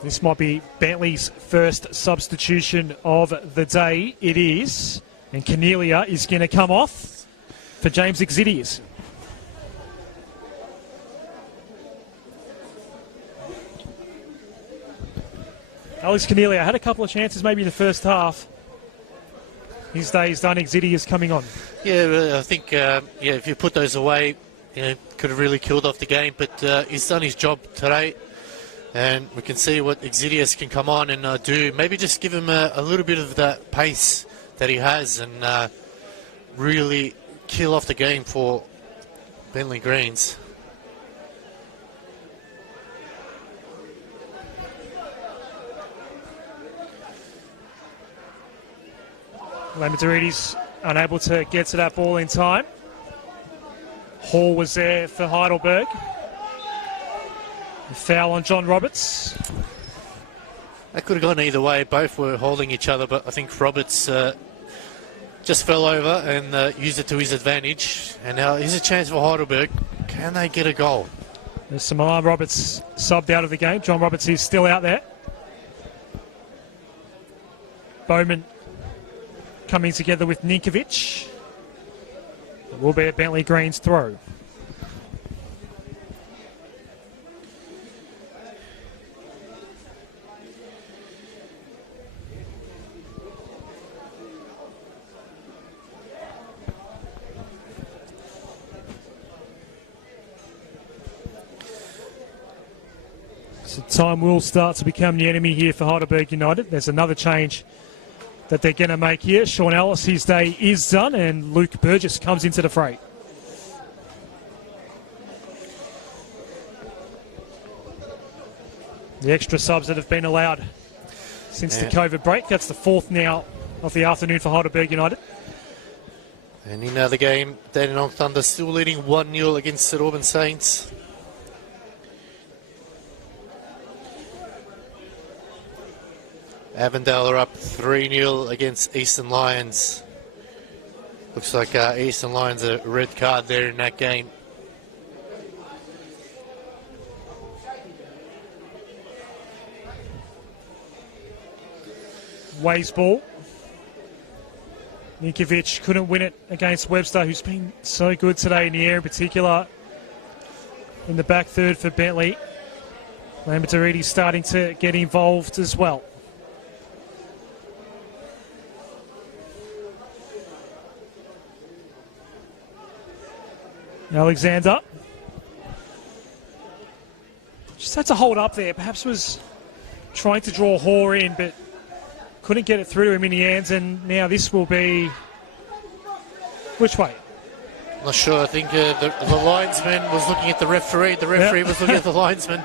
This might be Bentley's first substitution of the day. It is. And Cornelia is going to come off for James Exidius. Alex Cornelia had a couple of chances maybe in the first half. His day is done. Exidius coming on. Yeah, I think if you put those away, could have really killed off the game. But he's done his job today. And we can see what Exidius can come on and do. Maybe just give him a little bit of that pace that he has and really kill off the game for Bentleigh Greens. Lambertorides unable to get to that ball in time. Hall was there for Heidelberg. A foul on John Roberts. That could have gone either way. Both were holding each other, but I think Roberts just fell over and used it to his advantage. And now here's a chance for Heidelberg. Can they get a goal? There's Samalan Roberts subbed out of the game. John Roberts is still out there. Bowman coming together with Ninkovic. It will be a Bentleigh Greens throw. So time will start to become the enemy here for Heidelberg United. There's another change that they're going to make here. Sean Ellis, his day is done, and Luke Burgess comes into the fray. The extra subs that have been allowed since the COVID break. That's the fourth now of the afternoon for Heidelberg United. And in the game, Dandenong Thunder still leading 1-0 against St Auburn Saints. Avondale are up 3-0 against Eastern Lions. Looks like Eastern Lions a red card there in that game. Waves ball. Ninkovic couldn't win it against Webster, who's been so good today in the air, in particular in the back third for Bentleigh. Lambertarides starting to get involved as well. Alexander just had to hold up there. Perhaps was trying to draw Hoare in, but couldn't get it through to him in the end. And now this will be which way? Not sure. I think the linesman was looking at the referee. The referee was looking at the linesman.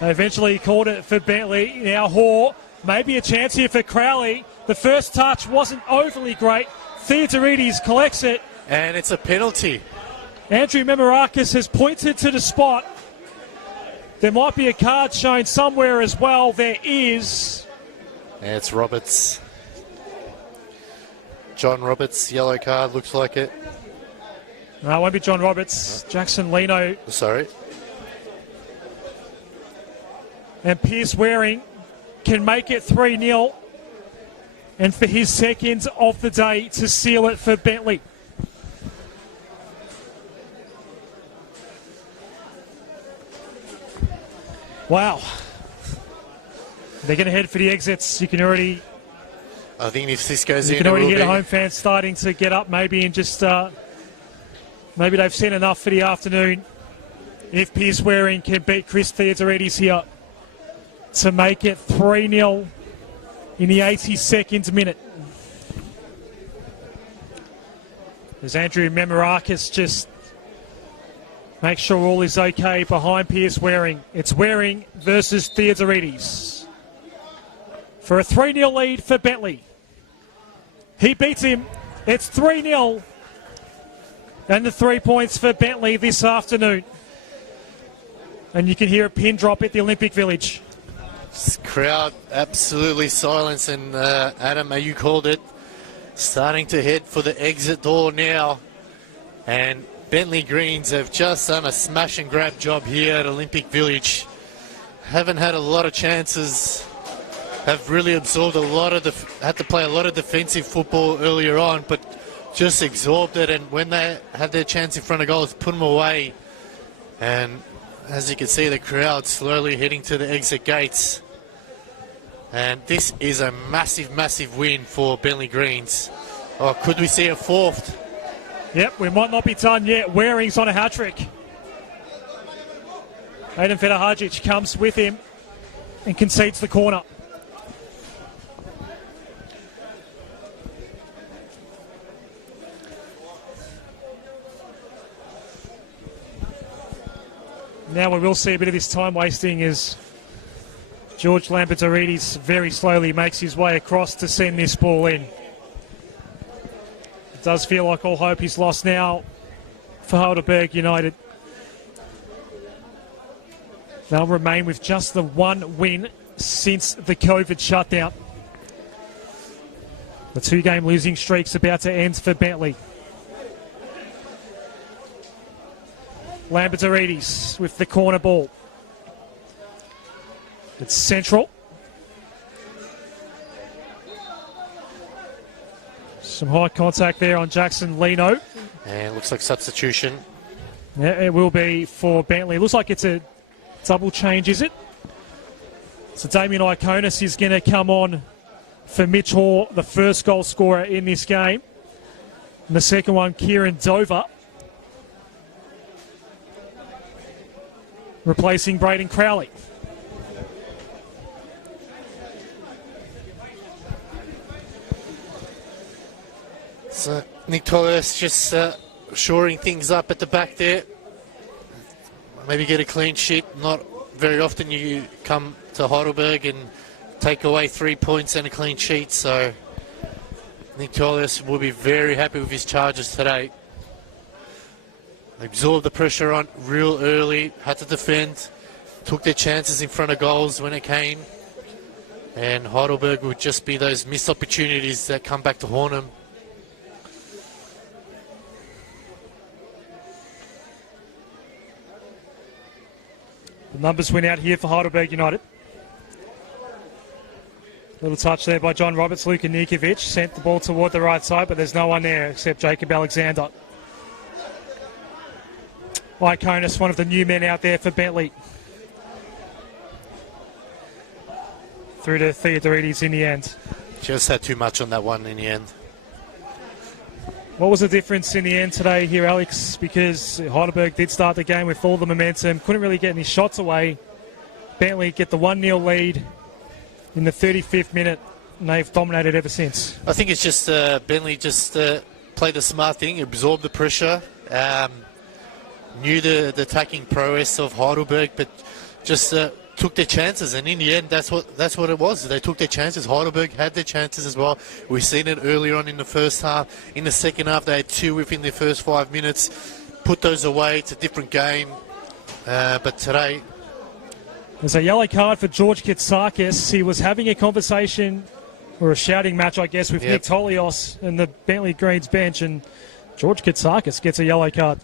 They eventually called it for Bentleigh. Now Hoare, maybe a chance here for Crowley. The first touch wasn't overly great. Theodorides collects it. And it's a penalty. Andrew Memorakis has pointed to the spot. There might be a card shown somewhere as well. There is. And it's Roberts. John Roberts, yellow card, looks like it. No, it won't be John Roberts. Jackson Leno. Sorry. And Pierce Waring can make it 3-0. And for his second of the day to seal it for Bentleigh. Wow. They're going to head for the exits. You can already... I think if this goes you in, can already it will hear be. the home fans starting to get up maybe and just... maybe they've seen enough for the afternoon. If Pierce Waring can beat Chris Theodorides here to make it 3-0 in the 82nd minute. As Andrew Memorakis just makes sure all is okay behind Pierce Waring. It's Waring versus Theodorides for a 3-0 lead for Bentleigh. He beats him. It's 3-0. And the 3 points for Bentleigh this afternoon. And you can hear a pin drop at the Olympic Village. This crowd absolutely silence, and Adam, you called it. Starting to head for the exit door now. And Bentleigh Greens have just done a smash and grab job here at Olympic Village. Haven't had a lot of chances. Have really absorbed a lot of had to play a lot of defensive football earlier on, but just absorbed it. And when they had their chance in front of goals, put them away. And as you can see, the crowd slowly heading to the exit gates. And this is a massive, massive win for Bentleigh Greens. Oh, could we see a fourth? Yep, we might not be done yet. Waring's on a hat-trick. Aiden Fedahajic comes with him and concedes the corner. Now we will see a bit of this time wasting as George Lambertarides very slowly makes his way across to send this ball in. It does feel like all hope is lost now for Heidelberg United. They'll remain with just the one win since the COVID shutdown. The two-game losing streak's about to end for Bentleigh. Lambertarides with the corner ball. It's central. Some high contact there on Jackson Leno. And looks like substitution. Yeah, it will be for Bentleigh. Looks like it's a double change, is it? So Damien Iconis is going to come on for Mitch Hall, the first goal scorer in this game. And the second one, Kieran Dover, replacing Braden Crowley. So Nick Torres just shoring things up at the back there. Maybe get a clean sheet. Not very often you come to Heidelberg and take away 3 points and a clean sheet. So Nick Torres will be very happy with his charges today. Absorbed the pressure on real early, had to defend, took their chances in front of goals when it came. And Heidelberg would just be those missed opportunities that come back to haunt them. The numbers went out here for Heidelberg United. Little touch there by John Roberts. Luka Nikovic sent the ball toward the right side, but there's no one there except Jacob Alexander. Iconis, one of the new men out there for Bentleigh. Through to Theodorides in the end. Just had too much on that one in the end. What was the difference in the end today here, Alex? Because Heidelberg did start the game with all the momentum, couldn't really get any shots away. Bentleigh get the 1-0 lead in the 35th minute, and they've dominated ever since. I think it's just Bentleigh just played the smart thing, absorbed the pressure, knew the attacking prowess of Heidelberg, but just took their chances, and in the end, that's what it was. They took their chances. Heidelberg had their chances as well. We've seen it earlier on in the first half. In the second half, they had 2 within the first 5 minutes. Put those away. It's a different game. But today, there's a yellow card for George Kitsakis. He was having a conversation, or a shouting match, I guess, with Nick Tolios and the Bentleigh Greens bench, and George Kitsakis gets a yellow card.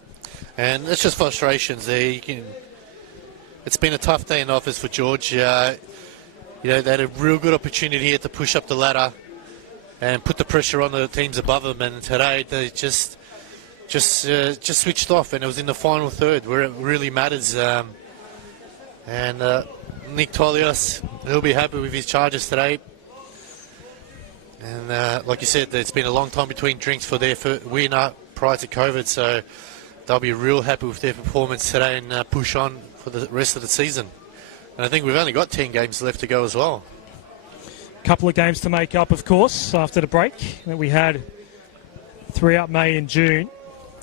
And it's just frustrations there. It's been a tough day in office for George. They had a real good opportunity here to push up the ladder and put the pressure on the teams above them. And today they just switched off, and it was in the final third where it really matters. And Nick Tolios, he'll be happy with his charges today. And like you said, it's been a long time between drinks for their winner prior to COVID, so they'll be real happy with their performance today and push on for the rest of the season. And I think we've only got 10 games left to go as well. A couple of games to make up, of course, after the break that we had 3 up May and June.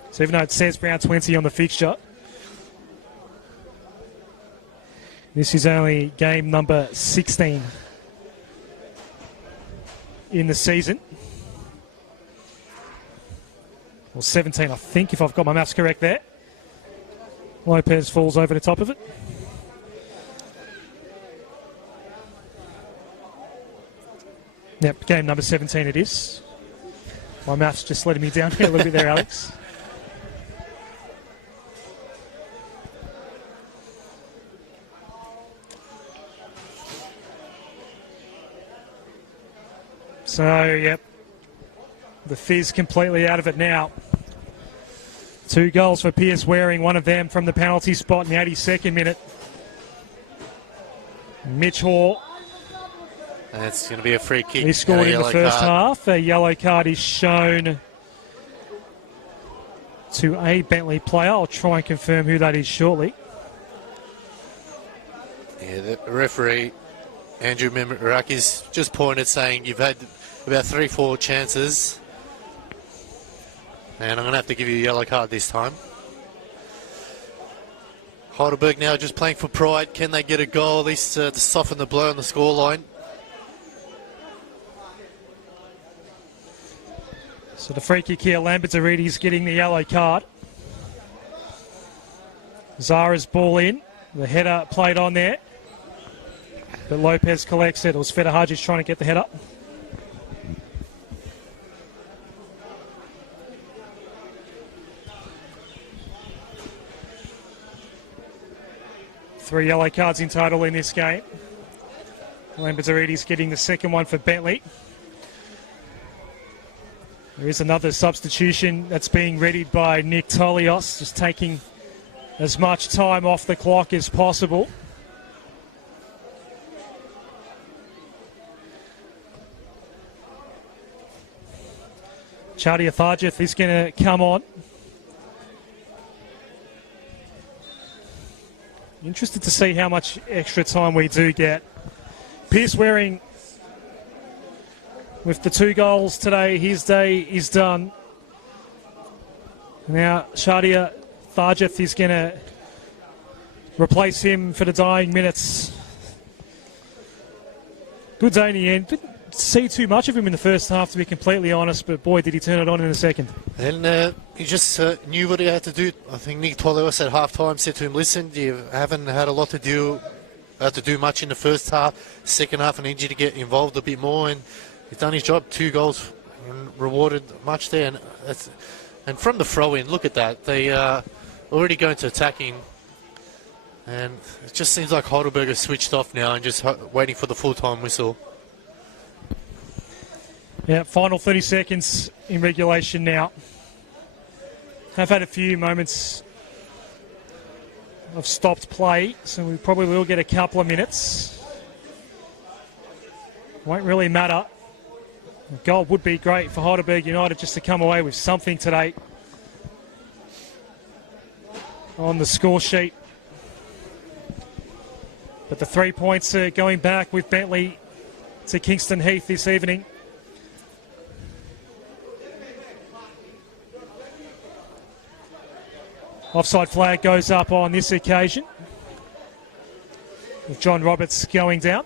So even though it says round 20 on the fixture, this is only game number 16 in the season. Or 17, I think, if I've got my maths correct there. Lopez falls over the top of it. Yep, game number 17 it is. My maths just letting me down here a little bit there, Alex. So, yep, the Fizz completely out of it now. 2 goals for Pierce Waring, one of them from the penalty spot in the 82nd minute. Mitch Hall. And it's going to be a free kick. He scored in the first half. A yellow card is shown to a Bentleigh player. I'll try and confirm who that is shortly. Yeah, the referee, Andrew Mirakis, just pointed saying you've had about 3-4 chances. And I'm going to have to give you a yellow card this time. Heidelberg now just playing for pride. Can they get a goal, at least to soften the blow on the scoreline? So the free kick here, Lambertarides getting the yellow card. Zara's ball in. The header played on there. But Lopez collects it. It was Fetahaji's trying to get the header. Three yellow cards in total in this game. Lambertarides getting the second one for Bentleigh. There is another substitution that's being readied by Nick Tolios, just taking as much time off the clock as possible. Chardy Atharjith is going to come on. Interested to see how much extra time we do get. Pierce Waring with the 2 goals today. His day is done. Now Shadia Tharjith is going to replace him for the dying minutes. Good day in the end. Didn't see too much of him in the first half, to be completely honest, but boy, did he turn it on in the second. And he just knew what he had to do. I think Nick Tolios at half-time said to him, listen, you haven't had a lot to do, much in the first half. Second half, I need you to get involved a bit more, and he's done his job. 2 goals and rewarded much there. And from the throw-in, look at that. They are already going to attacking, and it just seems like Heidelberg has switched off now and just waiting for the full-time whistle. Yeah, final 30 seconds in regulation now. I've had a few moments of stopped play, so we probably will get a couple of minutes. Won't really matter. A goal would be great for Heidelberg United just to come away with something today on the score sheet. But the 3 points are going back with Bentleigh to Kingston Heath this evening. Offside flag goes up on this occasion, with John Roberts going down.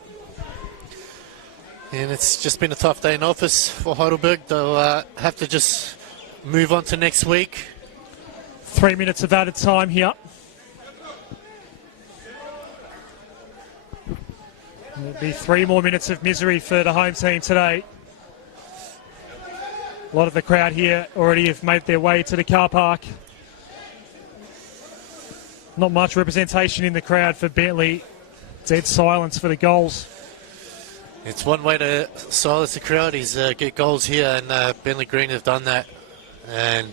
And it's just been a tough day in office for Heidelberg. They'll have to just move on to next week. 3 minutes of added time here. And it'll be 3 more minutes of misery for the home team today. A lot of the crowd here already have made their way to the car park. Not much representation in the crowd for Bentleigh. Dead silence for the goals. It's one way to silence the crowd is get goals here, and Bentleigh Green have done that. And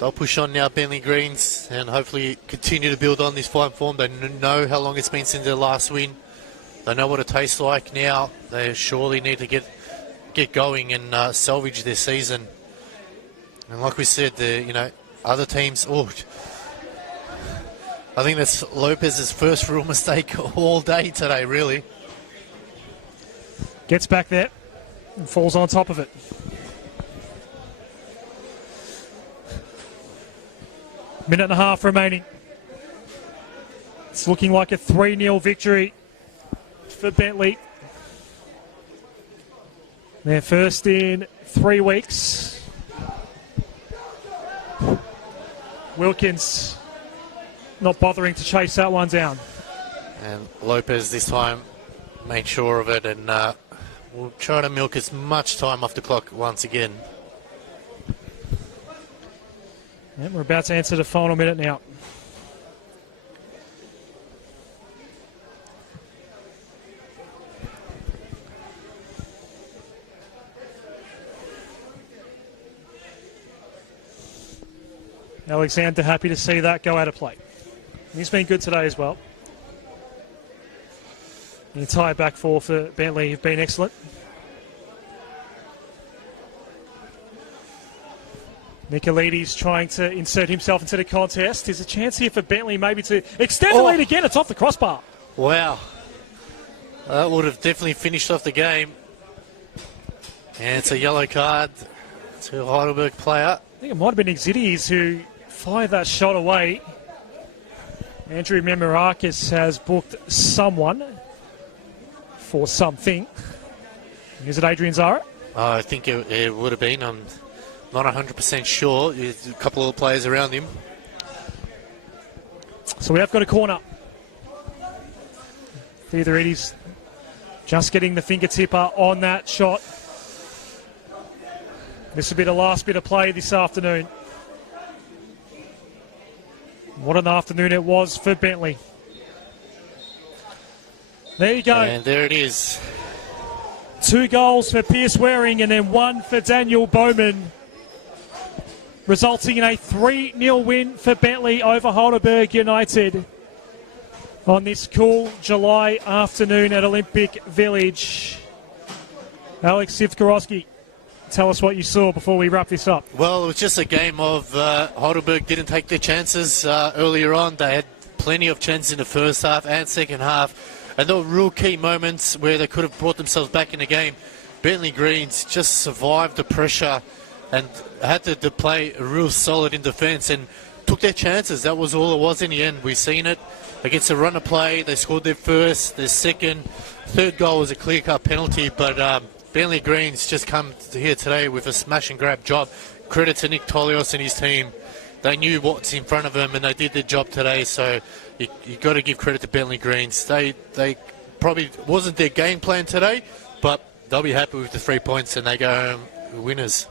they'll push on now, Bentleigh Greens, and hopefully continue to build on this fine form. They know how long it's been since their last win. They know what it tastes like now. They surely need to get going and salvage their season. And like we said, other teams... I think that's Lopez's first real mistake all day today, really. Gets back there and falls on top of it. Minute and a half remaining. It's looking like a 3-0 victory for Bentleigh. Their first in 3 weeks. Wilkins not bothering to chase that one down. And Lopez this time made sure of it, and we'll try to milk as much time off the clock once again. And we're about to enter the final minute now. Alexander happy to see that go out of play. He's been good today as well. The entire back four for Bentleigh have been excellent. Nicolaides trying to insert himself into the contest. There's a chance here for Bentleigh maybe to extend the lead again. It's off the crossbar. Wow. That would have definitely finished off the game. And it's a yellow card to a Heidelberg player. I think it might have been Exides who fired that shot away. Andrew Memorakis has booked someone for something. Is it Adrian Zara? I think it would have been. I'm not 100% sure. There's a couple of players around him. So we have got a corner. Theodoridis just getting the fingertipper on that shot. This will be the last bit of play this afternoon. What an afternoon it was for Bentleigh. There you go. And there it is. 2 goals for Pierce Waring and then 1 for Daniel Bowman, resulting in a 3-0 win for Bentleigh over Heidelberg United on this cool July afternoon at Olympic Village. Alex Sivkorowski, tell us what you saw before we wrap this up. Well, it was just a game of Heidelberg didn't take their chances earlier on. They had plenty of chances in the first half and second half, and there were real key moments where they could have brought themselves back in the game. Bentleigh Greens just survived the pressure and had to play real solid in defence and took their chances. That was all it was in the end. We've seen it against the run of play. They scored their first, their second, third goal was a clear-cut penalty, but Bentleigh Greens just come here today with a smash-and-grab job. Credit to Nick Tolios and his team. They knew what's in front of them and they did their job today, so you got to give credit to Bentleigh Greens. They probably wasn't their game plan today, but they'll be happy with the 3 points and they go home winners.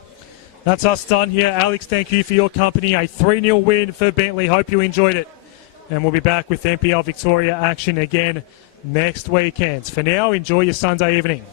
That's us done here. Alex, thank you for your company. A 3-0 win for Bentleigh. Hope you enjoyed it. And we'll be back with NPL Victoria action again next weekend. For now, enjoy your Sunday evening.